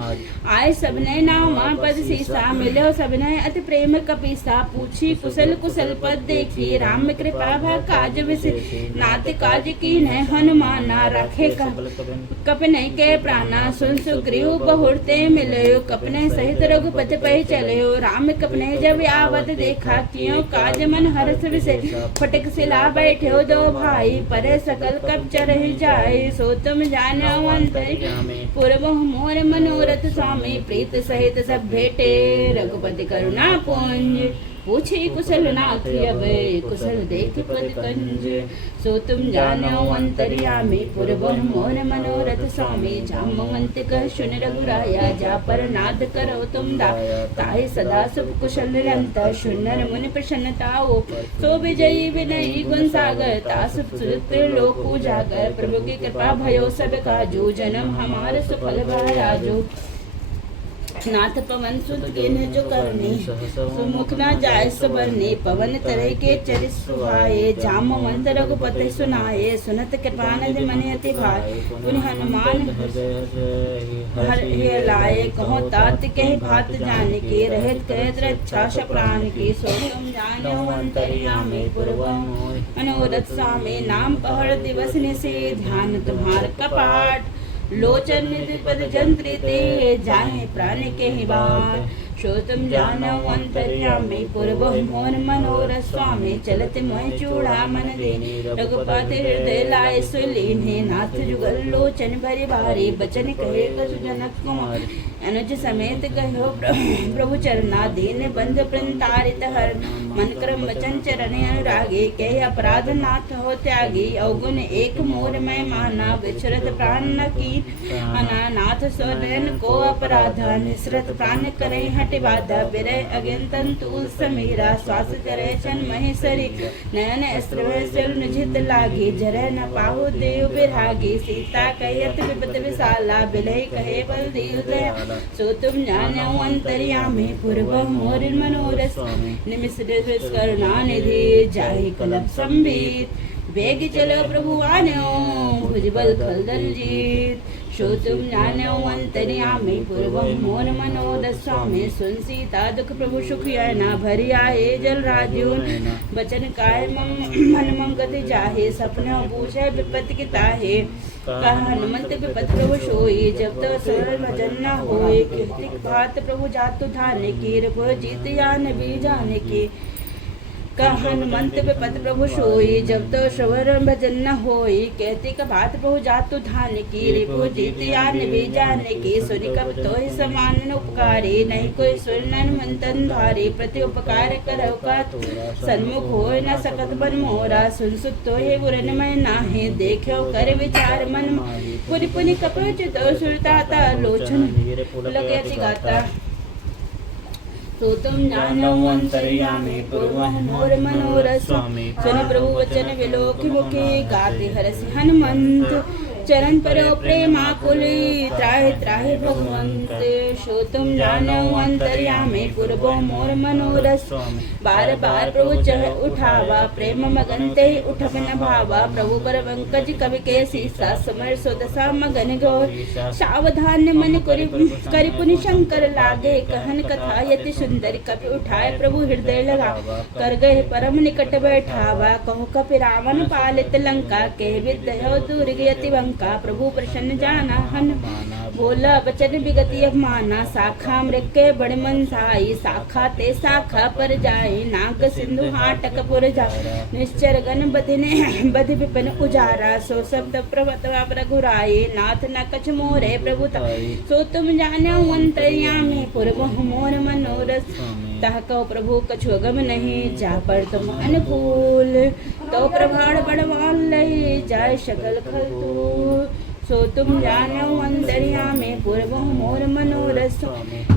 आए सबने नामा पद सीसा मिलो सबने अति प्रेम कपीसा पूछी कुशल कुशल पद देखी राम कृपा भा काज विस नाथ काज की न हनुमाना रखे कपने के प्राणा सुन सुग्रीव बहुरते मिलो कपने सहित रघुपति पै चले राम कपने जब आवत देखा क्यों काज मन हर्ष विषय फटक सिला बैठे दो भाई पर सकल कब चरह जाए सो तुम जानो अंतर्यामी पूर्व मोर मनोरथ स्वामी प्रीत सहित सब भेटे रघुपति करुणा पुंज पूछे कुशल नाथ अभय कुशल देख पद कंज सो तुम जानो अंतर्यामी पूर्व मोर मनोरथ स्वामी जामवंत कह सुन रघुराया जा पर नाद करो तुम ताहि सदा सुख कुशल निरंतर सुनर मुनि प्रसन्नताओ सो विजयी विनयी गुण सागर तास लोक उजागर प्रभु की कृपा भयो सब काजू जन्म हमार सुफल राजू नाथ पवन सुत के न जो करनी सुमुख न जाय सुबरनी पवन तरह के चरित सुहाए जामवंत रघुपति सुनाए सुनत कृपानंद मन अति भाई पुन हनुमान हर लाए कहो तात कह भात जान के रहत कहत रक्षा प्राण की सो तुम जानो अंतर्यामी पूर्व मनोरथ स्वामी नाम पहर दिवस निशि ध्यान तुम्हार कपाट लोचन पद जंत्रिते जाहे प्राण के बार सो तुम जानो अंतर्यामी पूर्व मोर मनोरथ स्वामी चलत मोह चूड़ा मन देने रघुपति हृदय लाए सुलीने नाथ जुगल लोचन भरी भारी बचन कहे कसु जनक कुमार अनुज समेत कहो प्रभु चरना दीन बंध प्रंतारित हर मन क्रम वचन चरण अनुरागे कहे अपराध नाथ हो त्यागी अवगुण एक मोर में माना विचरत प्राण न की अनानाथ स्वरन को अपराधा निसरत प्राण करे हट बाधा विरय अगेंतन तूल समीरा श्वास चरे सन महेश्वरी नयन स्त्र निजित लागी जरह न पाहु देव विरागी सीता कहत विपद विशाला बिलय कहे बल देव दया सो तुम जानो अंतर्यामी पूर्व मोर मनोरथ निमिष करुणा निधि जाहि कलप संबित वेग चलो प्रभु आनो भुजबल खलदल जीत सो तुम जानो अंतर्यामी पूर्व मोर मनोरथ स्वामी सुन सीता दुख प्रभु सुख ना भरी आए जल राजू बचन काय मन मम गति जाहे सपना पूछे विपत्ति की ताहे हनुमंत विपत प्रभु सोई जब तो सरल भजन न होए कीर्तिक भात प्रभु जातु धाने की रघु जीत यान भी जाने की हनुमंत विपत प्रभु सोई जब तो श्रवण भजन न होई कहती का बात प्रभु जातु धान की रिपु जीत यान भी जाने की सुनि कब तो ही समान उपकारी नहीं कोई सुनन मंतन भारी प्रति उपकार करो का सन्मुख हो न सकत बन मोरा सुन सुत तो हे गुरन में नाहे देखो कर विचार मन पुनि पुनि कपच तो सुरताता लोचन लगे गाता तो तुम जानो अंतर्यामी पूर्व मोर मनोरथ स्वामी सुन प्रभु वचन विलोक मुखे गाते हरसि हनुमंत चरण परो प्रेमाकुली त्राहि त्राहि भगवंत सो तुम जानो अंतर्यामी पूर्व मोर मनोरथ स्वामी बार बार प्रभु चढ़ उठावा प्रेम मगन ते उठक न भावा प्रभु पर पंकज कवि के सीसा समर सोदसा मगन गौर सावधान मन करि पुनि शंकर लागे कहन कथा यति सुंदर कपि उठाए प्रभु हृदय लगा कर गए परम निकट बैठावा कहो कपि रावण पालित लंका के विद्यो दूर गयति का प्रभु प्रसन्न जाना हन बोला बचन विगति माना शाखा मृग बड़ मन साई शाखा ते शाखा पर जाए नाग सिंधु हाटक पुर जा निश्चर गण बधिने बध विपिन उजारा सो शब्द प्रभत रघुराए नाथ न कछ मोरे प्रभु सो तुम जानो अंतर्यामी पूर्व मोर मनोरथ तह कहो प्रभु कछु अगम नहीं जा पर तुम अनुकूल तो प्रभाण बड़वान लही जाय सकल खल तू सो तुम जानो अंतर्यामी पूर्व मोर मनोरथ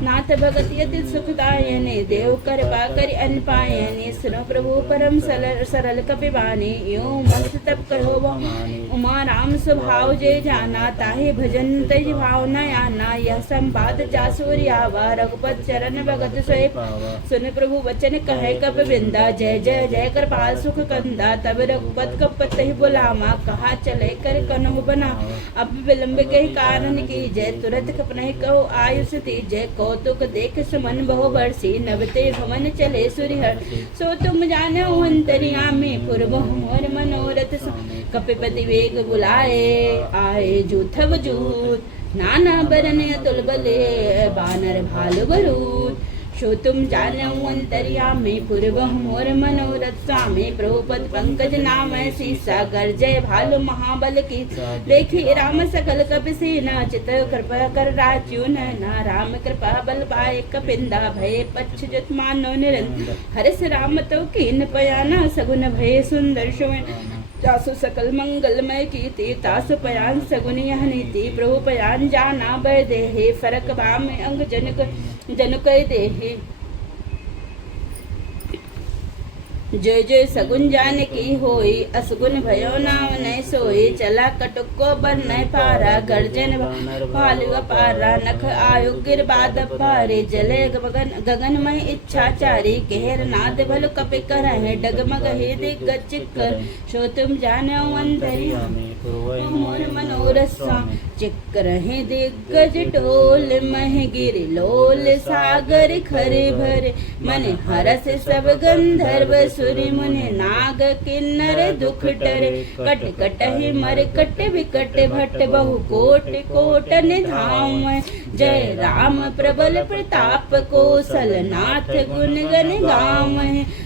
नाथ भगत यति सुखदायने देव कर पाकर अनपायने सुनो प्रभु परम सरल कपिवानी यो मस्त तप करो उमा राम स्वभाव जय जाना ताहे भजन तेज भाव न आना यह संपाद जासूर आवा रघुपत चरण भगत सोए सुन प्रभु वचन कहे कप वृंदा जय जय जय कर पाल सुख कंदा तब रघुपत कपत ही बुलावा कहा चले कर कनु बना अब विलंब के कारण की जय तुरंत कपन कहो आयुष जय कौतुक देख सुमन बहु बरसी नवते भवन चले सूर्यहर सो तुम जानो अंतर्यामी पूर्व मोर मनोरथ कपिपति वेग बुलाए आए जूथव जूत नाना बरन अतुल बले बानर भालु बरूद सो तुम जानो अंतर्यामी पूर्व मोर मनोरथ स्वामी प्रभुपद पंकज नाम सीसा गर्जय भालु महाबल की देखी राम सकल कपि सेना चित कृपा कर राच्यु नैना राम कृपा बल पाए कपिंदा भय पक्ष जत मानो निरंतर हर्ष राम तो कीन पयाना सगुन भय सुंदर शोभन जासु सकल मंगलमय कीर्ति तासु पयान सगुन यह नीति प्रभु पयान जाना बर देहे फरक बाम अंग जनक देहे जय जय सगुन जान की होई असगुन भयो नाम न सोई चला कटुको बन न पारा गर्जन भालु पारा नख आयु गिर बाद पारे जले गगन में इच्छाचारी कहर नाद भल कपि कर डगमग हे दिग्गज कर सो तुम जानो अंतर्यामी मोर मनोरथ चिक्कर हे दिग्गज टोल मह गिर लोल सागर खरे भर मन हरस सब गंधर्व सुरि मुनि नाग किन्नर दुख डरे कट कट ही मर कट विकट भट बहु कोट कोट निधाम जय राम प्रबल प्रताप कौशल नाथ गुण गण गाम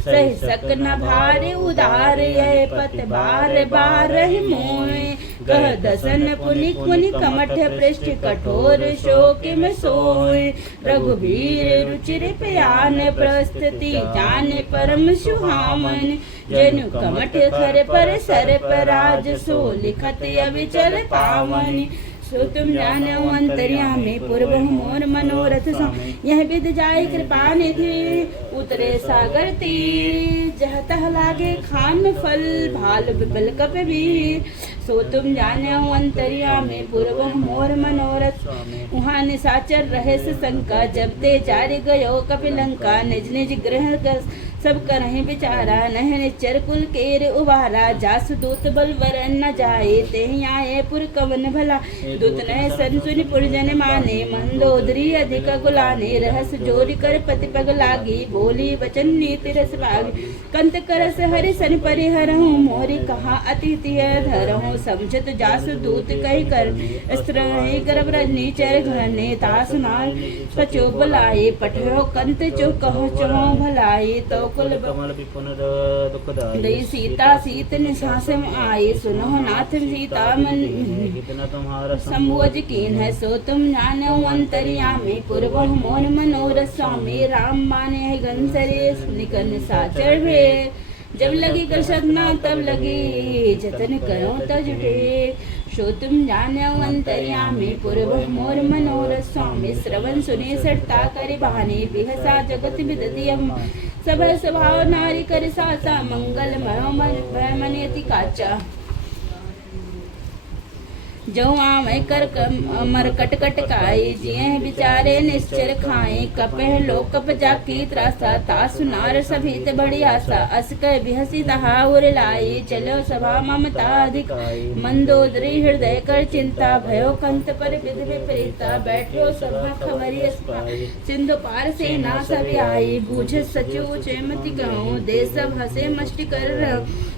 सह सक न भारे उदार यह पत बार बार मोहे कह दसन पुनि कुनि कमठ पृष्ठ कठोर शोक में सोए रघुवीर रुचिर प्यान प्रस्तुति जान परम सुहामन जनु कमठ खर पर सर पराज सो लिखत अविचल पावन सो तुम जानो अंतर्यामी पूर्व मोर मनोरथ यह विद जाय कृपा निधि उतरे सागर तीर जह तह लागे खान फल भाल विपल कपीर सो तुम जानो अंतर्यामी पूर्व मोर मनोरथ वहाँ निशाचर रहस्य शंका जब ते जारी गयो कपिलंका निज निज ग्रह सब करहि बिचारा नह निचर कुल केर उबारा जासु दूत बल वरन न जाए ते आए पुर कवन भला दूत नह सन सुनि पुरजन माने मंदोदरी अधिक गुलाने रहस जोरी कर पति पग लागी बोली वचन नीति रस भागी कंत करस हरि सन परिहरहु मोरी कहा अतिथि धरहु समझत जासु दूत कही कर स्त्रहि गर्भ रजनी चर घने तास नाल पचो बुलाए पठयो कंत जो कहो चहो भलाई तो कुल कमल विपुन दुखदाई सीता सीत निशास में आए सुनो नाथ सीता मन कितना तुम्हारा संबोज कीन है सो तुम जानो अंतर्यामी पूर्व मोर मनोरथ स्वामी राम माने है गंसरे निकन साचर भे जब लगी कर सदना तब लगी जतन करो तजुटे सो तुम जानो अंतर्यामी पूर्व मोर मनोरथ स्वामी श्रवण सुने सटता करे बहाने बिहसा जगत विदति सब स्वभाव नारी कर सासा मंगल मयति काचा जो आवे कर मर कट कट काई जिये बिचारे निश्चर खाए कपह लोक कप जाकी त्रासा तासु नार सभीत बड़ी आशा अस कह बिहसी दहा उर लाई चलो सभा ममता अधिक मंदोदरी हृदय कर चिंता भयो कंत पर विध विपरीता बैठो सभा खबरी सिंधु पार से ना सब आई बूझ सचु चेमति कहूँ दे सब हसे मष्टि कर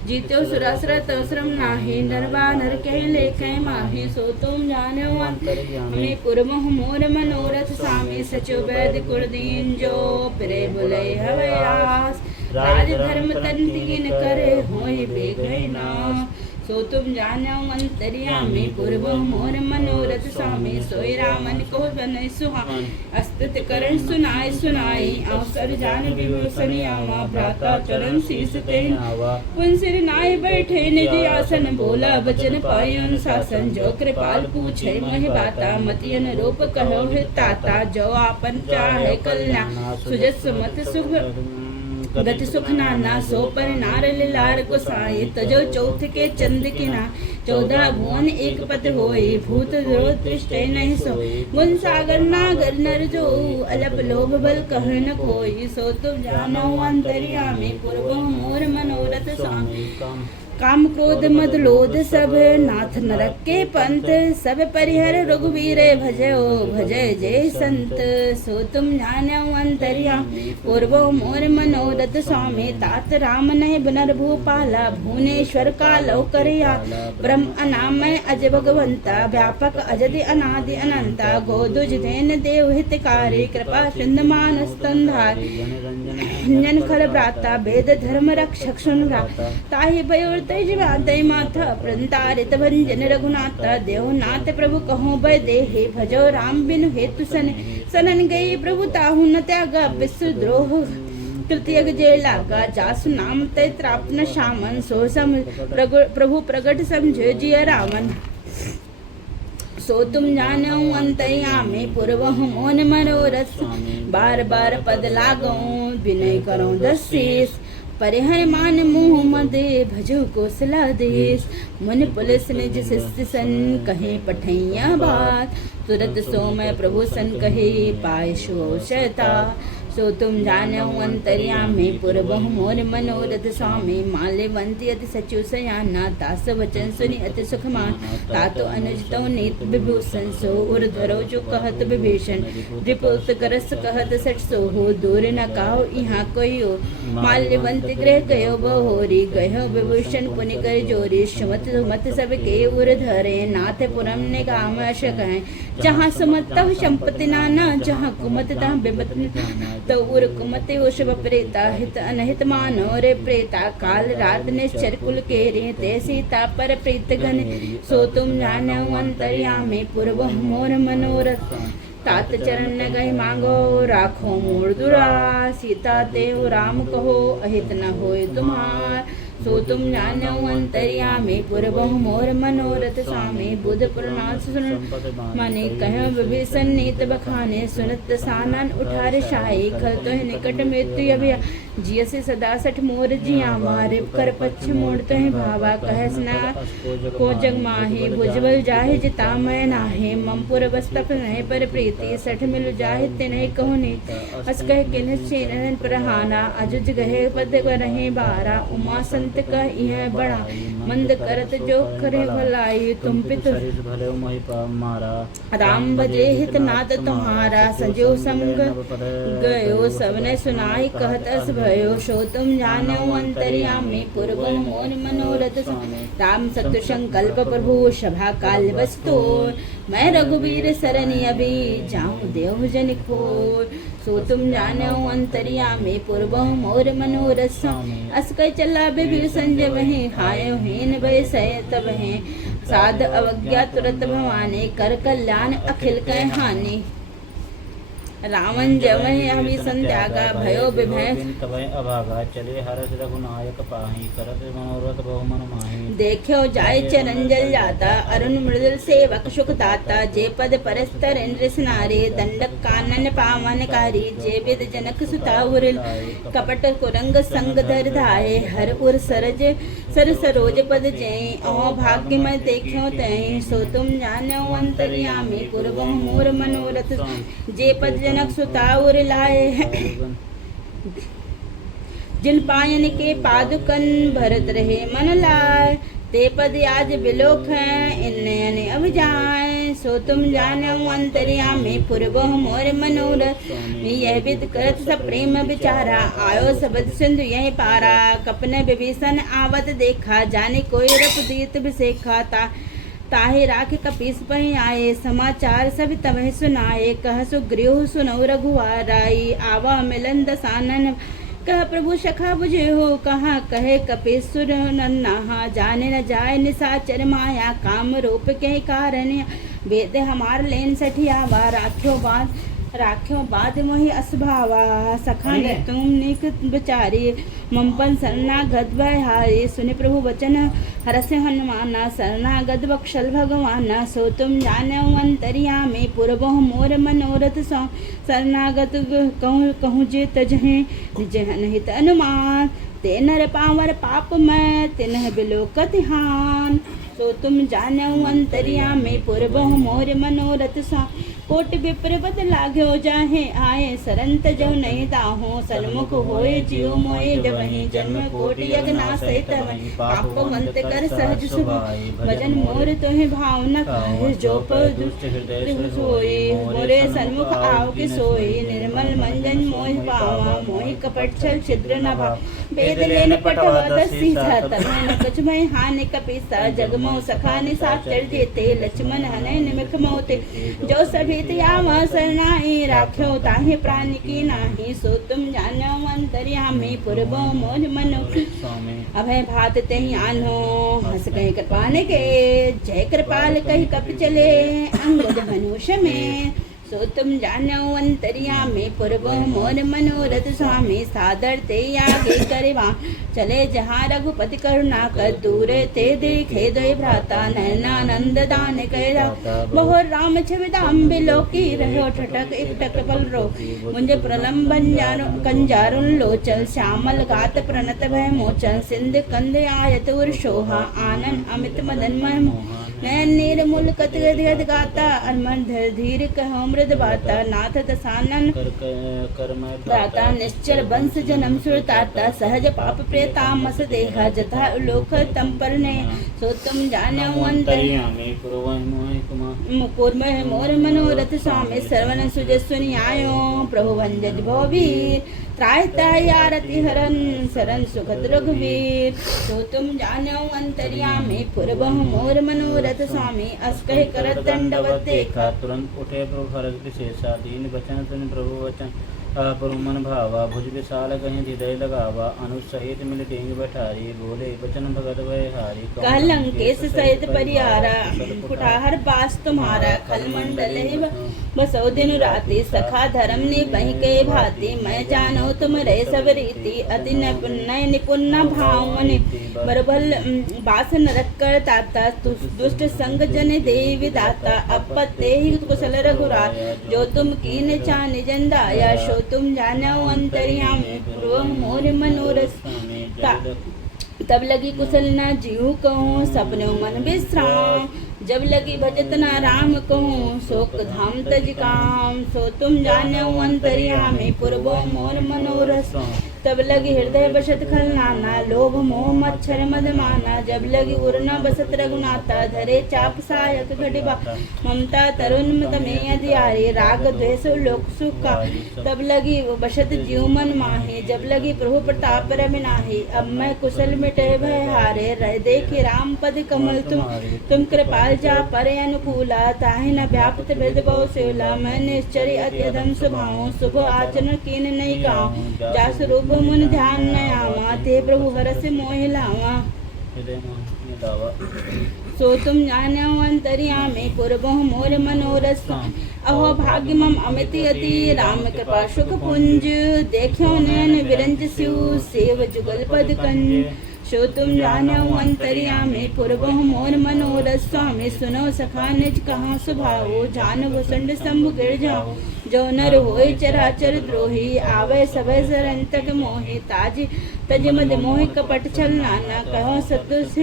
जीत्यो सुरासुर तोश्रम नाही नरवा नर कह लेखे माही सो तुम जानो अंतर्यामी पूर्व मोर मनोरथ स्वामी सचो वैद कुलदीन जो प्रे बुले हवयास राज धर्म तन तीन करे होय बेगैना सो तुम जानो अंतर्यामी पूर्व मोर मनोरथ स्वामी सोई रामन को बन सुहाई अस्तुत करण सुनाए सुनाई अवसर जान विभूषण आवा भ्राता चरण शीस ते उन सिर नाय बैठे निज आसन बोला बचन पाई अनुशासन जो कृपाल पूछे मह बाता मति अनुरूप कहो है ताता जो आपन चाहे कल्याण सुजस मत सुख गति सुख नाना सो पर नार लार गोसाई तजो चौथ के चंद किना 14 भुवन एक पद होई भूत द्रोह दृष्टि नहीं सो गुण सागर नागर नर जो अलप लोभ बल कह न कोई सो तुम जानो अंतर्यामी पूर्व मोर मनोरथ स्वामी काम क्रोध मद लोध सब नाथ नरक के पंथ सब परिहर रघुवीर भजो भजय जय संत सो तुम जानो अंतर्यामी पूर्व मोर मनोरथ स्वामी तात राम नय बनर भूपाला भुवनेश्वर कालो करया ब्रह्म अनामय अज भगवंता व्यापक अजदि अनादि अनंता गोदुज धैन देव हितकारी कृपा सिंधु मानस तंधार जन खल भ्राता वेद धर्म रक्षक सुन ताहि भयो तेज दय माथा प्रंतारित भंजन रघुनाथ देवनाथ प्रभु कहो भय देहे भजो राम बिनु हेतु सनन गई प्रभु ताहु न त्यागा विश्व द्रोह तृतीय जय लागा जासु नाम तय त्रापन शामन सो सम प्रभु प्रगट समझ जिय रामन सो तुम जानो अंतर्यामी पूर्व मोन मनोरथ बार बार पद लागो विनय करो दशीस परिहर मान मुँह मदे भजो कोसला देश मन पुलिस निज शिष्य सन कहे पठैया बात तुरत सो मैं प्रभु सन कहे पाय शोषता सो तुम जानो अंतर्यामी पूर्व मोर मनोरथ स्वामी माल्यवंती अति सचु सयाना दास वचन सुनि अति सुख मान तातो अनुज तो नीत विभूषण सो उर धरो जो कहत विभीषण रिपुत करस कहत सठ सो हो दूर न कहो यहाँ कोई हो माल्यवंत गृह गयो बहोरी गयो विभूषण पुनि कर जोरी सुमत सुमत सब के उर धरे नाथ पुरम ने काम अशक है जहाँ सुमत तह संपत्ति नाना जहाँ कुमत तह बिमत तो उर कुमते उषभ प्रेता हित अनहित मानो रे प्रेता काल रात निश्चर कुल के रे ते सीता पर प्रीत घन सो तुम जानो अंतर्यामी पूर्व मोर मनोरथ तात चरण न गए मांगो राखो मोर दुरा सीता देव राम कहो अहित न होए तुम्हार सो तुम जानो अंतर्यामी पूर्व मोर मनोरथ स्वामी बुध पुरनाथ सुन माने कहो विभीषण नीत बखाने सुनत सानन उठारे शाही खल तो निकट मृत्यु अभय जिय से सदा सठ मोर जिया मारे कर पक्ष मोड़ तो भावा कह स्ना को जग माहे भुजबल जाहे जिता मैं नाहे ममपुर बस्तप नहीं पर प्रीति सठ मिल जाहे तिन्ह कहो ने अस कह किन चेनन प्रहाना अजुज गहे पद रहे बारा उमा संत का यह बड़ा मंद करत जो करे भलाई तुम पित राम भजे हित नाथ तुम्हारा सजो संग गयो सबने सुनाई कहत अस भयो सो तुम जानो अंतर्यामी पूर्व मोर मनोरथ राम सत्य संकल्प प्रभु सभा काल वस्तु मैं रघुवीर सरनि अभी जाऊं देव जन खोर सो तुम जानो अंतर्यामी पूर्व मोर मनोरथ अस कह चला विभीषण जब है हायो हेन भय सय तब है साध अवज्ञा तुरत भवानी कर कल्याण अखिल कह हानि रावण जवै अभिसन त्यागा भयो विभय तवै अभागा चले हरस रघुनायक पाहि करत मनोरथ बहु मन माहि देखो जाय चरंजल जाता अरुण मृदुल सेवक सुख दाता जे पद परस्तर इंद्र स्नारे दंडक कानन पावन कारी जे विद जनक सुताउर कपट कुरंग संग धर धाये हर उर सरज सर सरोज पद जय ओ भाग्य में देखो तय सो तुम जानो अंतर्यामी पूर्व मोर मनोरथ जे पद जनक सुताउर लाए जिन पायन के पादुकन भरत रहे मन लाए ते पद आज बिलोक हैं इन्ने अब जाए सो तुम जानो अंतर्यामी पूर्व मोर मनोरथ यह विद करत सब प्रेम विचारा आयो सबद सिंधु यह पारा कपन विभीषण आवत देखा जाने कोई रप दीत विसेखा ताहे राख कपीस पहि आए समाचार सब तमह सुनाए कह सुग्रीव सुनौ रघुवाराई आवा मिलन दसानन कह प्रभु सखा बुझे हो कहा कहे कपेश्वर नन्हा जाने न जाए निशाचर माया काम रूप के कारण वेद हमार लेन सठियावा राख्यो बाद मोहि असभावा सखा ने तुम निक बिचारी ममपन शरणागत हारे सुनि प्रभु वचन हरस्य हनुमाना शरणागत बक्षल भगवाना सो तुम जानो अंतर्यामी पूर्व मोर मनोरथ सो शरणागत कहूँ जे तजहे निज हित अनुमान ते नर पावर पाप मैं तिन्ह बिलोकत हान सो तुम जानो अंतर्यामी पूर्व मोर मनोरथ सो कोट विप्र बद लाग्यो जाहे आए सरंत जो नहीं दाहो सन्मुख होए जीव मोए जबहि जन्म कोटि यज्ञना सहित पाप मंत कर सहज सुभाई भजन मोर तोहि भावना कहे जो पर दुष्ट हृदय सोई मोरे सन्मुख आओ के सोई निर्मल मंजन मोहि पावा मोहि कपट छल छिद्र न भाव वेद लेन पटवत सीसा तमन कछ भय हानि कपिसा जगमो सखा निशाचर जेते लक्ष्मण हनै निमिख मोते जो सभी त्यावा शरणाई राख्यो ताहि प्राण की नाही सो तुम जानो अंतर्यामी पूर्व मोर मनो अभय भात तेहि आनो हस कहि कृपाने के जय कृपाल कहि कपि चले अंगद मनुष्य में सो तुम जानो अंतर्यामी पूर्व मोर मनोरथ स्वामी सादर ते आगे करवा चले जहाँ रघुपति करुणा कर दूरे ते देखे दो भ्राता नयनानंद दान कह बहु राम छविदाम बिलोकी रहो ठटक एक टक पल रो मुझे प्रलंबन कंजारुन लोचल श्यामल गात प्रणत भय मोचन सिंध कंद आयत उर्शोहा आनंद अमित मदन मह नयन निर्मूल कत गद गाता अरमन धीर कहो मृद बाता नाथ दसानन दाता निश्चल वंश जन्म सुरताता सहज पाप प्रेतामस देहा जथा लोक तम पर ने सो तुम जानो अंतर्यामी मुकुर में मोर मनोरथ स्वामी सर्वन सुज सुनि आयो प्रभु वंदज भोवीर त्रायता आरती हरन शरण सुखद रघुवीर सो तुम जानो अंतर्यामी पूर्व मोर मनोरथ स्वामी अस कह कर दंडवत देखा तुरंत उठे प्रभु हरष विशेषा दीन बचन सुन प्रभु वचन अपरुमन भावा भुज विशाल कहीं हृदय लगावा अनुज सहित मिल टेंग बैठारी बोले बचन भगत भय हारी लंकेश सहित परियारा कुठार पास तुम्हारा खल मंडल बसो दिन राति सखा धर्म ने बही के भांति मैं जानो तुम रे सब रीति अति नय निपुण भावन बरबल बास नरक कर ताता दुष्ट संग जन देवी दाता अपते ही कुशल रघुरा जो तुम कीन चान जंदाया शो तुम जानो अंतर्यामी पूर्व मोर मनोरथ तब लगी कुशल ना जीव कहूँ सपनों मन विश्राम जब लगी भजत ना राम कहूँ शोक धाम तज काम सो तुम जानो अंतर्यामी पूर्व मोर मनोरथ तब लगी हृदय बसत खलनाना लोभ मोह मच्छर मदमाना जब लगी उड़ना बसत रघुनाथा धरे चाप सायक घटिबा ममता तरुण तमें अधियारी राग द्वेष लोक सुखा तब लगी बसत जीव मन माहे जब लगी प्रभु प्रताप रविनाही अब मैं कुशल मिटे भय हारे रह देखी राम पद कमल तुम कृपाल जा पर अनुकूला ताहि न व्याप्त भेद बहु सेवला मैं निश्चरी अति अधम स्वभाव शुभ आचरण कीन नहीं गाँव जास रूप मुन ध्यान नयावा ते प्रभु हरस मोहि लावा सो तुम जानो अंतर्यामी पूर्व मोर मनोरथ अहो भाग्य मम अमित अति राम कृपा सुख पुंज देखो नयन विरंज सिउ सेव जुगल पद कंज सो तुम जानो अंतर्यामी पूर्व मोर मनोरथ स्वामी सुनो सखा निज कहाँ सुभाओ जान भुसंड शंभु गिर जाओ जो नर होय चराचर द्रोही आवे सभय सरंतक मोहि ताज तज मद मोहि कपट छल नाना कहो सदुष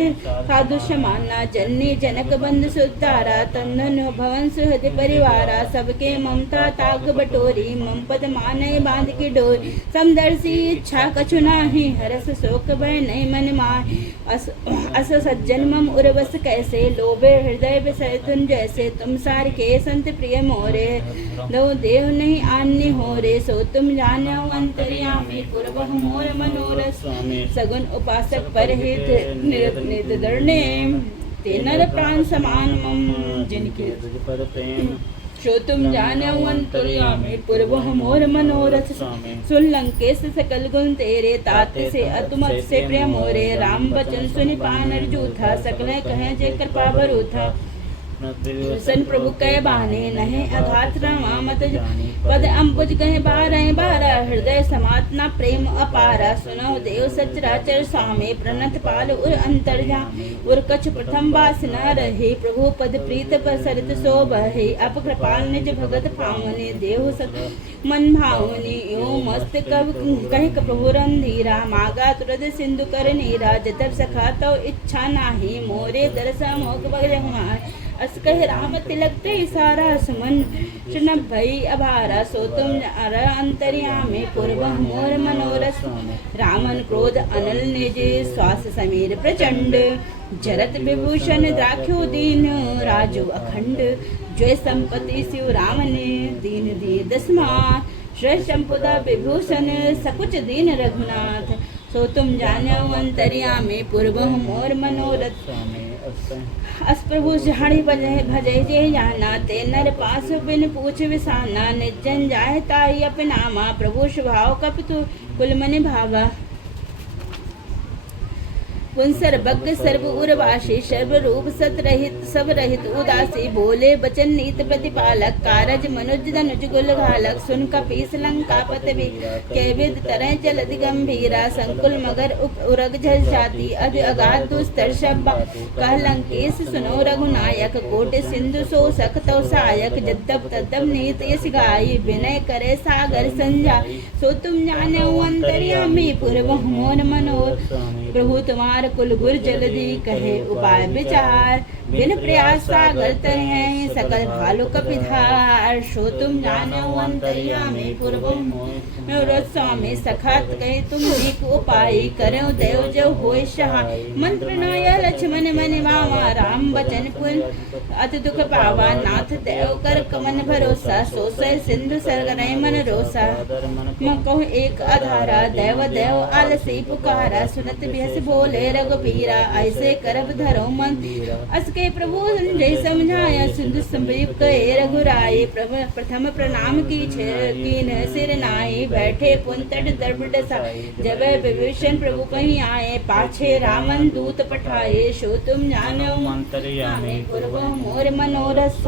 सादुष्य माना जननी जनक बंद सुतारा तंदन भवन सुहृद परिवारा सबके ममता ताग बटोरी मम पद माने बांध की डोर समदर्शी इच्छा कछु नाही हरस शोक भय नहीं मन माय अस सज्जन मम उर्वस कैसे लोभे हृदय विषय तुम जैसे तुम सार के संत प्रिय मोरे दो देव नहीं आन्य हो रे सो तुम जानो अंतर्यामी पूर्व मोर मनोरथ सगुन उपासक पर हित निर्दरने ते नर प्राण समान मम जिनके पर प्रेम सो तुम जानो अंतर्यामी पूर्व मोर मनोरथ स्वामी सुन लंकेश सकल गुण तेरे ताते से अतुमत से प्रिय मोरे राम बचन सुनि पानर जूथा सकल कहे जे कृपा भरूथा सन प्रभु कह बाने नहीं अघात रमा मत पद अम्बुज कहे बारह बारह हृदय समातना प्रेम अपारा सुनो देव सचराचर स्वामी प्रणत पाल उर अंतर्जा उर कछ प्रथम बास न रहे प्रभु पद प्रीत पसरित सो बहे अप कृपाल निज भगत पावने देव सत मन भावनी यो मस्त कव कह प्रभु रंधीरा मागा तुरद सिंधु कर नीरा जतब सखा तो इच्छा नाही मोरे दरसा मोग बगरमाय अस कह राम तिलक ते सारा सुमन चुनब भई अभारा सो तुम अंतर्यामी पूर्व मोर मनोरथ रामन क्रोध अनल निज श्वास समीर प्रचंड जरत विभूषण द्राख्यो दीन राजो अखंड जय संपत्ति शिव राम ने दीन दिए दसमा श्रेष्ठ संपदा विभूषण सकुच दीन रघुनाथ सो तुम जानो अंतर्यामी पूर्व मोर मनोरथ स्वामी अस प्रभु झाड़ी बजे भजे जे जाना ते नर पास बिन पूछ विसाना निजन जाय ताई अपनामा प्रभु स्वभाव कपतु कुल मन भावा पुंसर बग सर्व उर्वाशी सर्व रूप सत रहित सब रहित उदासी बोले बचन नीत प्रतिपालक कारज मनुज धनुज गुल घालक सुन कपीस लंका पतवी कैविद तरह चलत गंभीरा संकुल मगर उरग झल जाती अध अगाध दुस्तर शब्बा कह लंकेश सुनो रघुनायक कोट सिंधु सो सख तो सायक जद्दब तद्दब नीत यश गाई विनय करे सागर संजा सो तुम जानो अंतर्यामी पूर्व मोर मनोर प्रभु तुम्हार कुल गुर जल्दी कहे उपाय विचार बिन प्रयास सागर तरें सकल भालु कपिधार सो तुम जानो अंतर्यामी पूर्व मोर स्वामी सखात कहे तुम एक उपाय करो देव जो होय सहाय मंत्र नाय लक्ष्मण मन मामा राम बचन पुन अति दुख पावा नाथ देव कर कमन भरोसा सो सै सिंधु सरगरय मन रोसा मको एक आधारा देव देव आलसी पुकारा सुनत बिहस बोले रघुबीरा ऐसे करब धरो मन अस के प्रभु जय समझाया सिंधु संदीप कहे रघुराई प्रथम प्रणाम की कीन सिर नाई बैठे पुंतट दर्भ डसा जब विभीषण प्रभु कहीं आए पाछे रावण दूत पठाए सो तुम जानो अंतर्यामी पूर्व मोर मनोरथ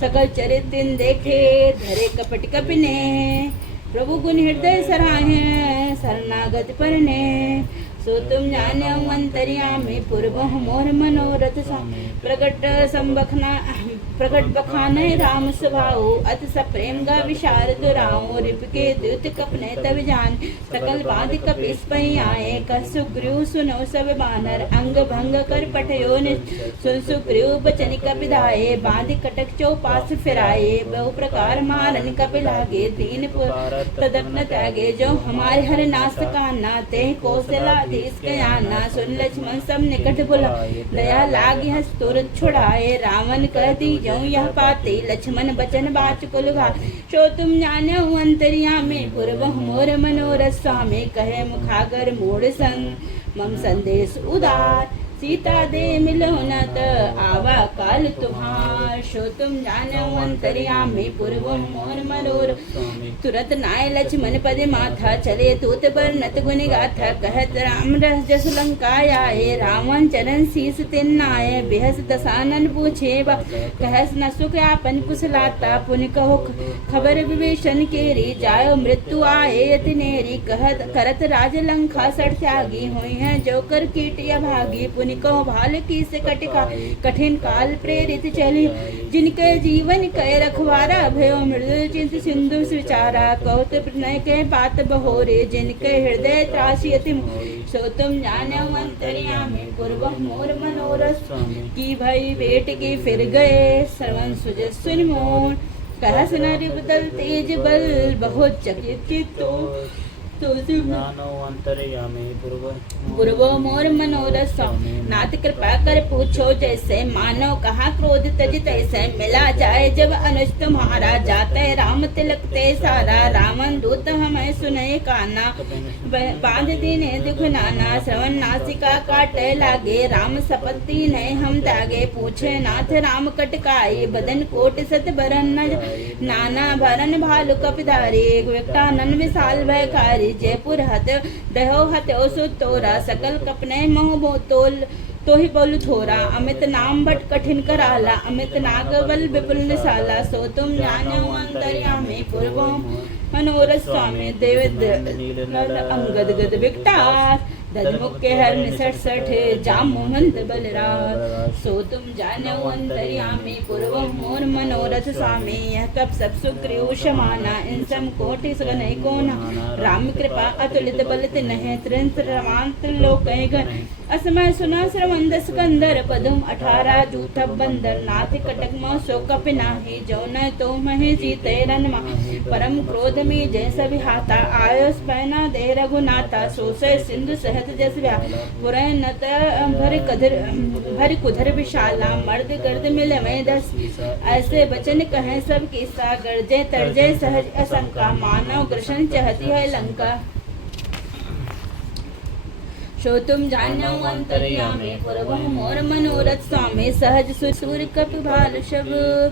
सकल चरित्र देखे धरे कपट कपिने प्रभु गुण हृदय सराहे शरणागत परने सो तुम जानो अंतर्यामी पूर्व मोर मनोरथ प्रकट संबखना प्रकट बखाने राम स्वभाव अति सप्रेम गा विशार दुराओ रिप के द्युत कपने तब जान सकल बाध कपिस पही आए कह सुग्रीव सुनो सब बानर अंग भंग कर पठयो सुन सुग्रीव बचन कपिधाये बाध कटक चौपास फिराए बहु प्रकार मारन कपि लागे दीन तदपन त्यागे जो हमारे हर नास कान्ना ते कौशलाधीश कयाना सुन लक्ष्मण सब निकट बुला दया लागी हस तुरंत छुड़ाए रावण कह दी जो यह पाते लक्ष्मण बचन बाच कुलघा सो तुम जानो अंतर्यामी पूर्व मोर मनोरथ स्वामी कहे मुखागर मूढ़ संग मम संदेश उदार सीता दे मिलो न त आवा काल तुम्हार सो तुम जानो अंतर्यामी पूर्व मोर मनोर तुरत नाय लक्ष्मण पद माथा चले तूत बरनत गुण गाथा कहत राम रस जस लंका आए रावण चरण शीस तिन नाय बेहस दसानन पूछे कहस न सुख आपन कुशलाता पुन कहो खबर विभीषण केरी जायो मृत्यु आए यति नेरी कहत करत राज लंका सड़ त्यागी हुई है जो कर कीट भागी पुन कहो भाल की से कटिका कठिन काल प्रेरित चली जिनके जीवन कह रखवारा भयो मृदु चिंत सिंधु विचारा कौत प्रणय के बात बहोरे जिनके हृदय त्रासी अति सो तुम जानो अंतर्यामी पूर्व मोर मनोरथ की भई बेट की फिर गए श्रवण सुजस सुन मोर कहस नरि बदल तेज बल बहुत चकित चित्तो जानो अंतर्यामी पूर्वो मोर मनोरथ स्वामी नाथ कृपा कर पूछो जैसे मानो कहा क्रोध तज तैसे मिला जाए जब अनुज तुम्हारा जाते राम तिलक ते सारा रावण दूत हमें सुने काना बांध दीने दुखनाना श्रवण नासिका काटे लागे राम सपत्ति ने हम त्यागे पूछे नाथ राम कटकाई बदन कोट सत बरन नाना भरन भालु कपिधारी विकटानन विशाल भयकारी जयपुर हत दहो हत्यो सुतोरा सकल कपने मोह बोतोल तो ही बोल थोरा अमित नाम भट कठिन कराला अमित नागवल विपुल निशाला सो तुम जानो अंतर्यामी पूर्व मनोरथ स्वामी देव अंगद गद विकटार दधमुख के हर निसठ सठ जामुमंत बलराज सो तुम जानो अंतर्यामी पूर्व मोर मनोरथ स्वामी यह कब सब सुग्रीव समाना इन सम कोटि सगनय कोना राम कृपा अतुलित बलित नहे त्रिंत लोक गण असमय सुना श्रवण स्कंदर पदुम 18 जूथ बंदर नाथ कटक सो कपि नाही जो न तो महे जीते रन परम क्रोध में जय सभी हाथा आयो पैना दे रघुनाथा सो से सिंधु सहत जस व्या पुरय नत भर कुधर विशाला मर्द गर्द मिले वै दस ऐसे वचन कहे सब किस्सा गर्जे तरजे सहज असंका मानव ग्रसन चहती है लंका सो तुम जानो अंतर्यामी पूर्व मोर मनोरथ स्वामी सहज सूर कपि भाल शब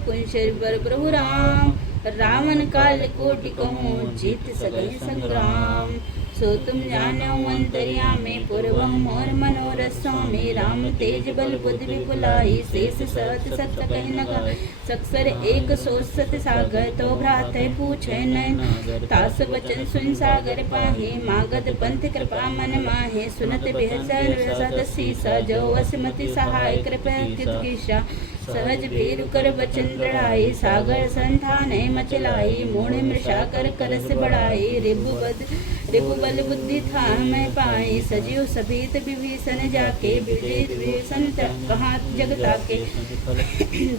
कुंशर वर प्रभु राम रावण काल कोटि कहूँ जीत सगल संग्राम सो तुम जानो अंतर्यामी पूर्व मोर मनोरथ स्वामी राम तेज बल बुद्धि विपुलाई शेष सहत सत कह नगा सक्सर एक सोच सत सागर तो भ्रात पूछे न तास वचन सुन सागर पाहे मागध पंथ कृपा मन माहे सुनत बेहद सीसा जो वसमति सहाय कृपा किसा सहज भीर कर वचन दृढ़ाई सागर संधाने मचलाई मोड़ मृषा कर करस बढ़ाई रिपु बल बुद्धि था मैं पाई सजीव सभीत विभीषण जाके विभीषण कहाँ जगता के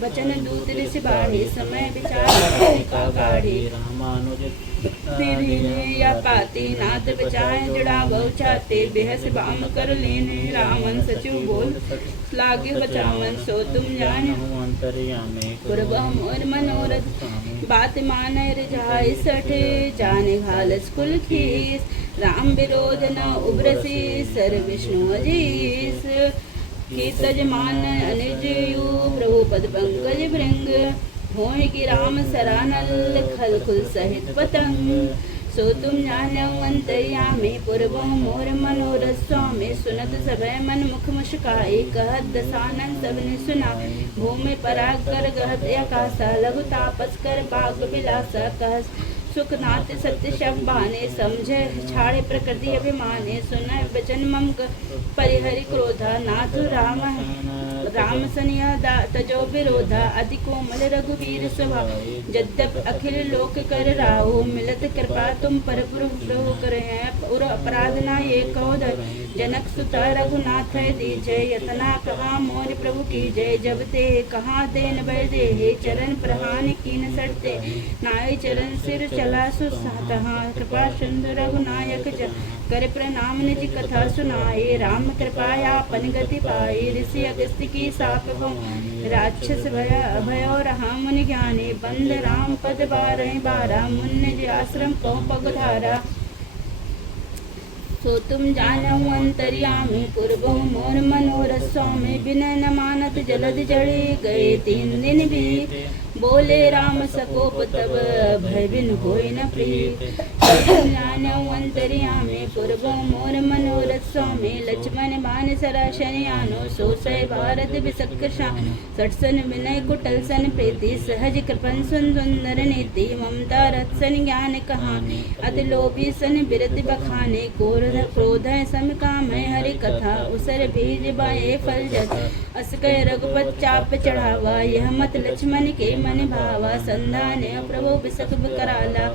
वचन दूत ऋषि बाढ़ी समय विचार काढ़ी या पाती नाथ बचाए जुड़ा बहु चाहते बेहस बाम कर लेने रावण सचिव बोल लागे बचावन सो तुम जान पूर्व मोर मनोरथ बात माने रिझाई सठे जाने घालस कुल खीस राम विरोध न उब्रसी सर विष्णु अजीस की तजमान अनिज यू प्रभु पद पंकज भृंग होय की राम सरानल खल खुल सहित पतंग सो तुम जानो अंतर्यामी पूर्व मोर मनोरथ स्वामी सुनत सभय मन मुख मुस्काई कहत दसानन सबने सुना भूमि पराग कर गहत आकाशा लघु तापस कर बाग विलासा कह सुखनाथ सत्य शब बाने समझे छाड़े प्रकृति अभिमाने सुन वचन मम परिहरि क्रोधा नाथ राम सनिया तजो विरोधा अति कोमल रघुवीर स्वभाव जद्यप अखिल लोक कर राहु मिलत कृपा तुम पर प्रभु करे उर अपराध ना ये कहोद जनक सुता रघुनाथ दीजय यतना कहा मोर प्रभु की जय जब ते कहा देन बर दे चरण प्रहान कीन सड़ते नाय चरण सिर चला सुसतहा कृपा सिंधु रघुनायक कर प्रणाम निज कथा सुनाए राम कृपाया पन गति पाए ऋषि अगस्त्य की साप राक्षस भयो रहा मुनि ज्ञानी बंद राम पद 12 मुन्य आश्रम को पगधारा सो तुम जानो अंतर्यामी पूर्व मोर मनोरथ स्वामी विनय न मानत जलद जड़े गए 3 दिन भी बोले राम सकोप तब भय बिन होय न प्रीत जानो अंतर्यामी पूर्व मोर मनोरथ स्वामी लक्ष्मण बाण सराशनि आनो सोसय भारत विसकृषा सटसन विनय कुटल सन प्रीति सहज कृपन सुंदर नीति ममता रथ सन ज्ञान कहानी अति लोभी सन बिरति बखाने क्रोध सम काम हरि कथा उसर बीज बाए फल जत अस कह रघुपत चाप चढ़ावा यह मत लक्ष्मण के मन भावा संधाने प्रभु बिसक कराला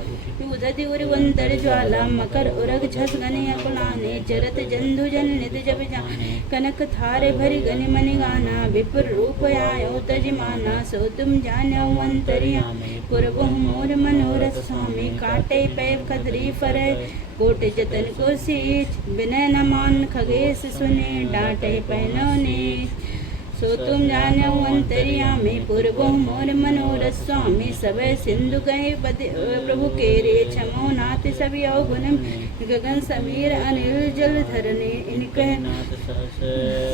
उदधि उर्वंतर ज्वाला मकर उरग झस गने अकुलाने चरत जंधु जन नित जब जाने कनक थारे भरि गनि मनि गाना विपुर रूप आयो तजमाना सो तुम जानो अंतर्यामी पूर्व मोर मनोरथ स्वामी काटे पै कदरी फरे कोट जतन को सीच बिनय न मान खगेश सुने डांटे पैनो ने सो तुम जानो अंतर्यामी पूर्व मोर मनोरथ स्वामी सब सिंधु गए प्रभु के रे छमो नाथ सभी अवगुण गगन समीर अनिल जल धरने इनके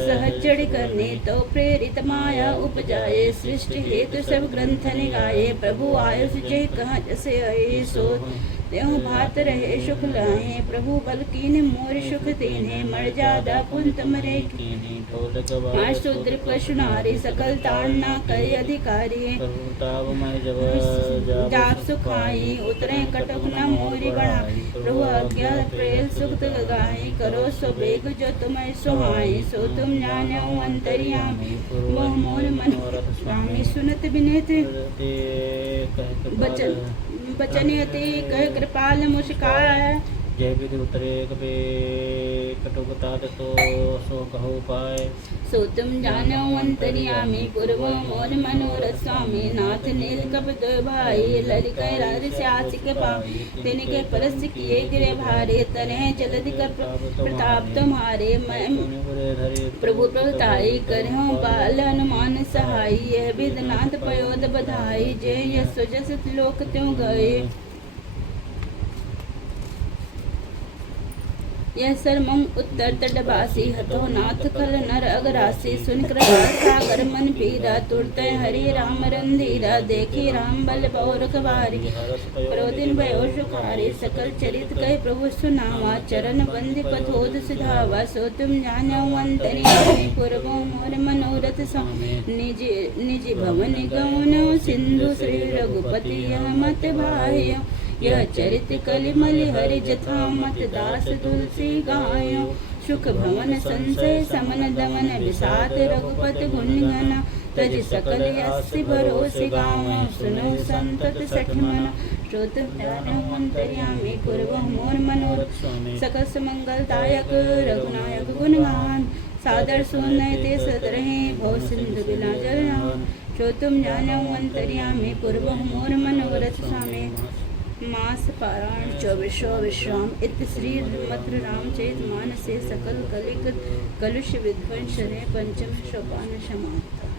सहचड़ करने तो प्रेरित माया उपजाए सृष्टि हेतु सब ग्रंथ निगाए प्रभु आयुष जय कहाँ जैसे आए सो त्यों भात रहे शुक लाए प्रभु बल कीन मोर सुख देने मर जादा पुंत मरे शूद्र पशु नारी सकल ताड़ना कई अधिकारी जाप सुखाई उतरे कटक न मोरी बढ़ा प्रभु आज्ञा प्रेल सुख गाई करो सो बेग जो तुम्हें सुहाई सो तुम जानो अंतर्यामी वह मोर मनोरथ स्वामी सुनत विनीत बचन अति कह कृपाल मुस्काय जय विधि उतरे कपे कटुकता तो सो कहो पाए सो तुम जानो अंतर्यामी पूर्व मोर मनोरथ स्वामी नाथ नील कपट भाई ललिका राज सियासिक पाई तिनके परस किए गिरे भारे तरह जलधि कर प्रताप तुम्हारे मैं प्रभु प्रभुताई करहु बाल अनुमान सहाय यह विदनाथ पयोद बधाई जय यश जस लोक त्यों गए यह सरमम उत्तर तटवासी हतो नाथ कल नर अगरासी सुन कृपा सागर मन पीरा तुरत हरि राम रंधीरा देखी राम बल पौरख भारी क्रोधिन भयो सुखारी सकल चरित कह प्रभु सुनावा चरण बंदी पथोद सिधावा सो तुम जानो अंतर्यामी पूर्व मोर मनोरथ स्वामी निज भवन गौन सिंधु श्री रघुपति यह मत भायो यह चरित कलिमल हरि जथा मत दास तुलसी गायो सुख भवन संशय समन दमन विषाद रघुपति गुण गना तज सकल यस्य भरोसे गाँव सुनो संतत सखी मन श्रोत अंतर्यामी पूर्व मोर मनोरथ सकल सुमंगलदायक रघुनायक गुणगान सादर सुनय ते सदरहे भव सिंधु बिना जलनान सो तुम जानो अंतर्यामी पूर्व मोर मनोरथ स्वामी मास पारायण 24वां विश्राम इत श्री मत्र रामचरित मानसे सकल कलिक कलुष विध्वंसने पंचम सोपान समाप्त।